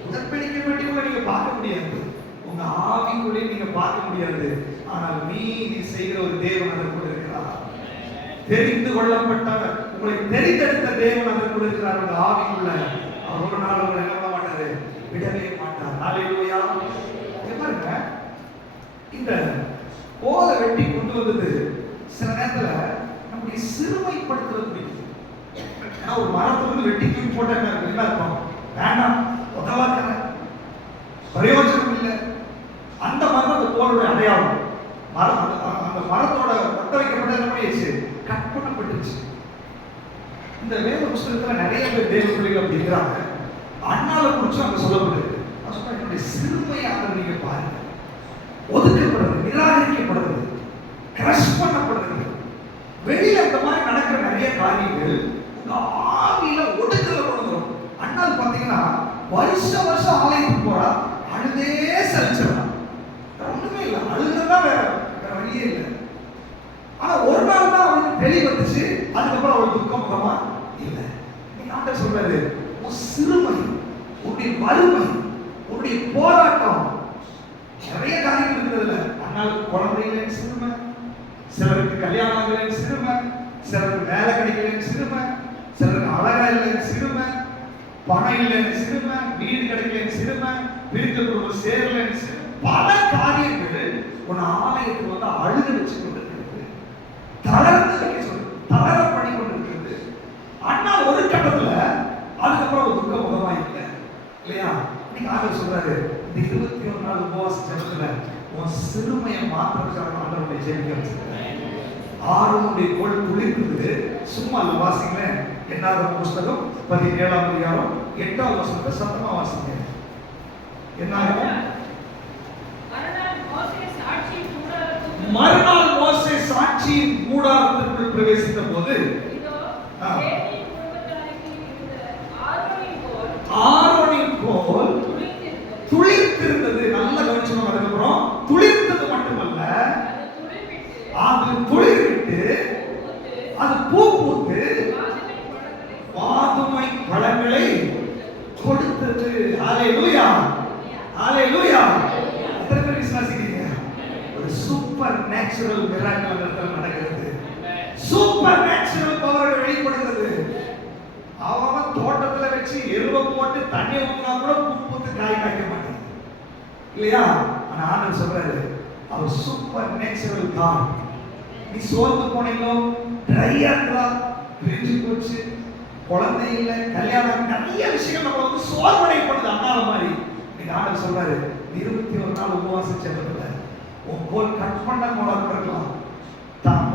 உடன்படிக்கை பெட்டிக்குள்ள நீங்க பார்க்க முடியாது, உங்க ஆவிக்குள்ளே நீங்க பார்க்க முடியாது. ஆனால் நீதி செய்கிற ஒரு தேவன் அதற்குள் இருக்கிறார். தெரிந்து கொள்ளப்பட்டவர், உங்களை தெரிந்தெடுத்த தேவன் அதற்குள் இருக்கிறார். உங்க ஆவிக்குள்ள அவர் ஒரு நாள் உங்களை என்ன பண்ண மாட்டாரு, விடவே மாட்டார். ஹalleluya. பாருங்க, இந்த கோலை வெட்டி கொண்டு வந்தது சில நேரத்துல நம்முடைய சிறுமைப்படுத்துறது பிடிக்கும். ஏன்னா ஒரு மரத்திலிருந்து வெட்டி தூக்கி போட்டா என்ன இருக்கும்? வேண்டாம், உதவாக்கிற பிரயோஜனம் இல்லை. அந்த மரம் அந்த கோளுடைய அடையாளம். மரம் அந்த மரத்தோட ஒட்ட வைக்கப்பட்ட என்ன பண்ணிடுச்சு, கட் பண்ணப்பட்டுச்சு. இந்த வேத புஸ்தகத்துல நிறைய பேர் தேவ பிள்ளைகள் அப்படி இருக்கிறாங்க. அண்ணால குறிச்சும் அங்க சொல்லப்படுது. என்னுடைய சிறுமையாக நீங்க பாருங்க, ஒதுக்கப்படுறது, நிராகரிக்கப்படுறது, கிரஷ் பண்ணப்படுறது. வெளியில இந்த மாதிரி நடக்கிற நிறைய காரியங்கள் உங்க ஆவியில ஒடுக்கல கொண்டு வரும். அண்ணால் பாத்தீங்கன்னா வருஷம் ஆலயத்துக்கு போறா, அழுதே சலிச்சிடலாம். ஒண்ணுமே இல்லை, அழுதுதான் வேற வழியே இல்லை. ஆனா ஒரு நாள் தான் அவனுக்கு தெளிவு வந்துச்சு. அதுக்கப்புறம் அவள் துக்கம் முகமா இல்லை. நீங்க ஆண்டவர் சொல்றாரு, உன் சிறுமை, உன்னுடைய வறுமை, உன்னுடைய போராட்டம், நிறைய காரியங்கள் இருக்கிறதுல. ஆனால் குழந்தைகளின் சிறுமை, சிலருக்கு கல்யாணம் ஆகலைன்னு சிறுமை, சிலருக்கு வேலை கிடைக்கலன்னு சிறுமை, சிலருக்கு அழகா இல்லைன்னு சிறுமை, பணம் இல்லைன்னு சிறுமை, வீடு கிடைக்கலன்னு சிறுமை, பிரித்த குடும்பம் சேரலன்னு சிறுமை. பல காரியங்கள் உன் ஆலயத்துக்கு வந்து அழுக வச்சு கொண்டிருக்கிறது, தளர்ந்து வைக்க சொல்லு, தளர பண்ணி கொண்டிருக்கிறது. அண்ணா ஒரு கட்டத்துல அதுக்கப்புறம் ஒரு துக்க முகமா இல்லை இல்லையா? இன்னைக்கு ஆண்டவர் சொல்றாரு, இந்த 21 நாள் உபவாச ஜெபத்துல உன் சிறுமையை மாத்திரத்துக்காக ஆண்டவருடைய ஜெபிக்க வச்சிருக்கிறேன். ஆரோனுடைய கோல் துளிர்ந்தது. சும்மா இல்லை, வாசிங்களேன். என்னாகும் புஸ்தகம் 17ஆம் அதிகாரம் 8வது வசனத்தை சத்தமா வாசிங்க. என்னாகும்? மறுநாள் மோசே சாட்சியின் கூடாரத்திற்குள் பிரவேசித்த போது ஆரோனின் கோல் துளிர்த்திருந்தது. நல்ல கவனிச்சோம். அதுக்கப்புறம் துளிர்த்தது மட்டுமல்ல, அது துளிர்விட்டு அது பூ பூத்து வாதுமை பழங்களை கொடுத்தது. ஹல்லேலூயா, ஹல்லேலூயா. எத்தனை பேர் விசுவாசிக்கிறீங்க? ஒரு சூப்பர் நேச்சுரல் மிராக்கிள் நடக்கிறது. சூப்பர் நேச்சுரல் பவர் வெளிப்படுகிறது. அவன் தோட்டத்துல வச்சு எருவ போட்டு தண்ணி ஊத்தினா கூட பூ பூத்து காய் காய்க்க மாட்டேங்குது இல்லையா? ஆனா ஆண்டவர் சொல்றாரு, அவர் சூப்பர் நேச்சுரல் காட். நீ சோர்ந்து போனீங்களோ, ட்ரையா இருக்கா, பிரிஞ்சு போச்சு, குழந்தை இல்லை, கல்யாணம், நிறைய விஷயங்கள் நம்ம வந்து சோர்வடைப்படுது. அண்ணால மாதிரி நீங்க ஆண்டவர் சொல்றாரு, 21 நாள் உபவாச ஜெபத்துல உன் கோல் கட் பண்ண கோலம் இருக்கலாம்,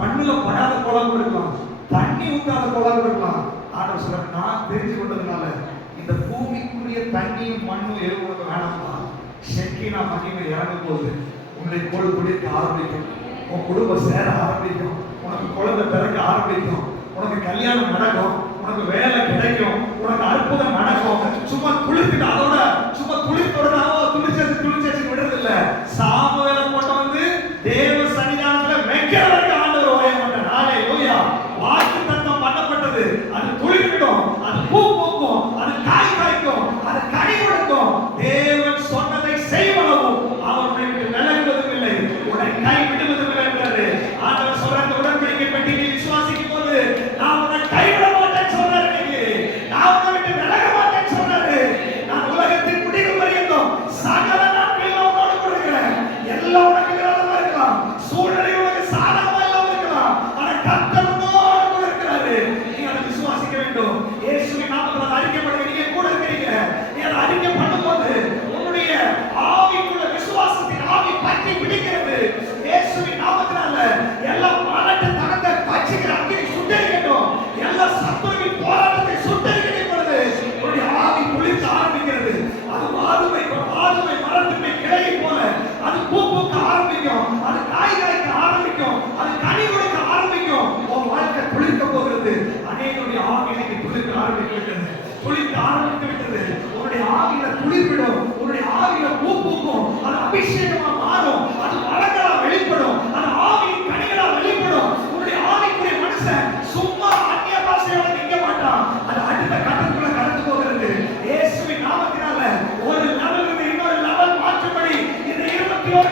மண்ணுல படாத கோலம் இருக்கலாம், தண்ணி ஊத்தாத கோலம் இருக்கலாம். ஆண்டவர் சொல்றாரு, நான் தெரிஞ்சு கொண்டதுனால இந்த பூமிக்குரிய தண்ணியும் மண்ணும் எழுவுறது வேணாமா, ஷெக்கினா மகிமை இறங்கும் போது உன்னுடைய கோல் குடிக்க ஆரம்பிக்கும், உன் குடும்பம் சேர ஆரம்பிக்கும், உனக்கு குழந்தை பிறக்க ஆரம்பிக்கும், உனக்கு கல்யாணம் நடக்கும், உனக்கு வேலை கிடைக்கும், உனக்கு அற்புதம் நடக்கும். சும்மா குளிர்த்துட்டு அதோட சும்மா குளிர்த்தோட துளிச்சேச்சு விடுறது இல்ல. சாமுவேல போட்டு வந்து தேவ சன்னிதானத்துல வைக்கிற வரைக்கும் ஆண்டவர் ஓய மாட்டார். ஹல்லேலூயா. வாக்கு தத்தம் பண்ணப்பட்டது, அது துளிர்விடும், அது பூ பூக்கும், அது காய் காய்க்கும், அது கனி கொடுக்கும். தேவன் சொன்னதை செய்வனவும் அவருடைய விட்டு விலகுவதும் இல்லை, உன்னை கை விடுவதும் இல்லை என்றாரு. ஆண்டவர் சொல்றாரு, உடன்படிக்கை பெட்டி நீ விசுவாசிக்கும் போது நான் உன்னை கைவிட மாட்டேன்னு சொல்றாரு. நான் உன்னை விட்டு விலக மாட்டேன்னு சொல்றாரு. நான் உலகத்தின் முடிவு வரையும் சகல நாட்களிலும் உன்னோடு கொடுக்கிறேன். எல்லாம் உனக்கு விரோதமா இருக்கலாம், சூழ்நிலை உனக்கு சாதகமா இல்லாம இருக்கலாம், ஆனா கர்த்தர் உன்னோடு கூட இருக்கிறாரு. நீங்க அதை விசுவாசிக்க வேண்டும். இயேசுவின் நாமத்துல அதை அறிக்கை பண்ணுங்க. நீங்க கூட இருக்கிறீங்க. நீ அதை அறிக்கை பண்ணும்போது உன்னுடைய ஆவிக்குள்ள விசுவாசத்தின் ஆவி பற்றி பிடிக்கிறது. இயேசுவின் நாமத்தினால எல்லா மரணத்தை தகர்த்த பட்சிக்கிற அக்கினி சுட்டெரிக்கட்டும். எல்லா சத்துருவின் போராட்டத்தை சுட்டெரிக்கட்டும். பொழுது உன்னுடைய ஆவி குளிர்க்க ஆரம்பிக்கிறது. அது வாதுமை மரத்தின் கிளையை போல அது பூ பூக்க ஆரம்பிக்கும், அது காய் காய்க்க ஆரம்பிக்கும், அது கனி கொடுக்க ஆரம்பிக்கும். உன் வாழ்க்கை குளிர்க்க போகிறது. அநேகருடைய ஆவி இன்னைக்கு குளிர்க்க ஆரம்பித்து விட்டது, குளிர்க்க ஆரம்பித்து விட்டது. உன்னுடைய ஆவியில குளிர்விடும், உன்னுடைய ஆவியில பூ பூக்கும், அது அபிஷேகமா மாறும், அது வளங்களா வெளிப்படும், அது ஆவியின் கனிகளா வெளிப்படும். உன்னுடைய ஆவிக்குரிய மனுஷன் சும்மா அந்நிய பாஷையோட நிற்க மாட்டான், அது அடுத்த கட்டத்துக்குள்ள கடந்து போகிறது. இயேசுவின் நாமத்தினால ஒரு லெவலிலிருந்து இன்னொரு லெவல் மாற்றும்படி இந்த 21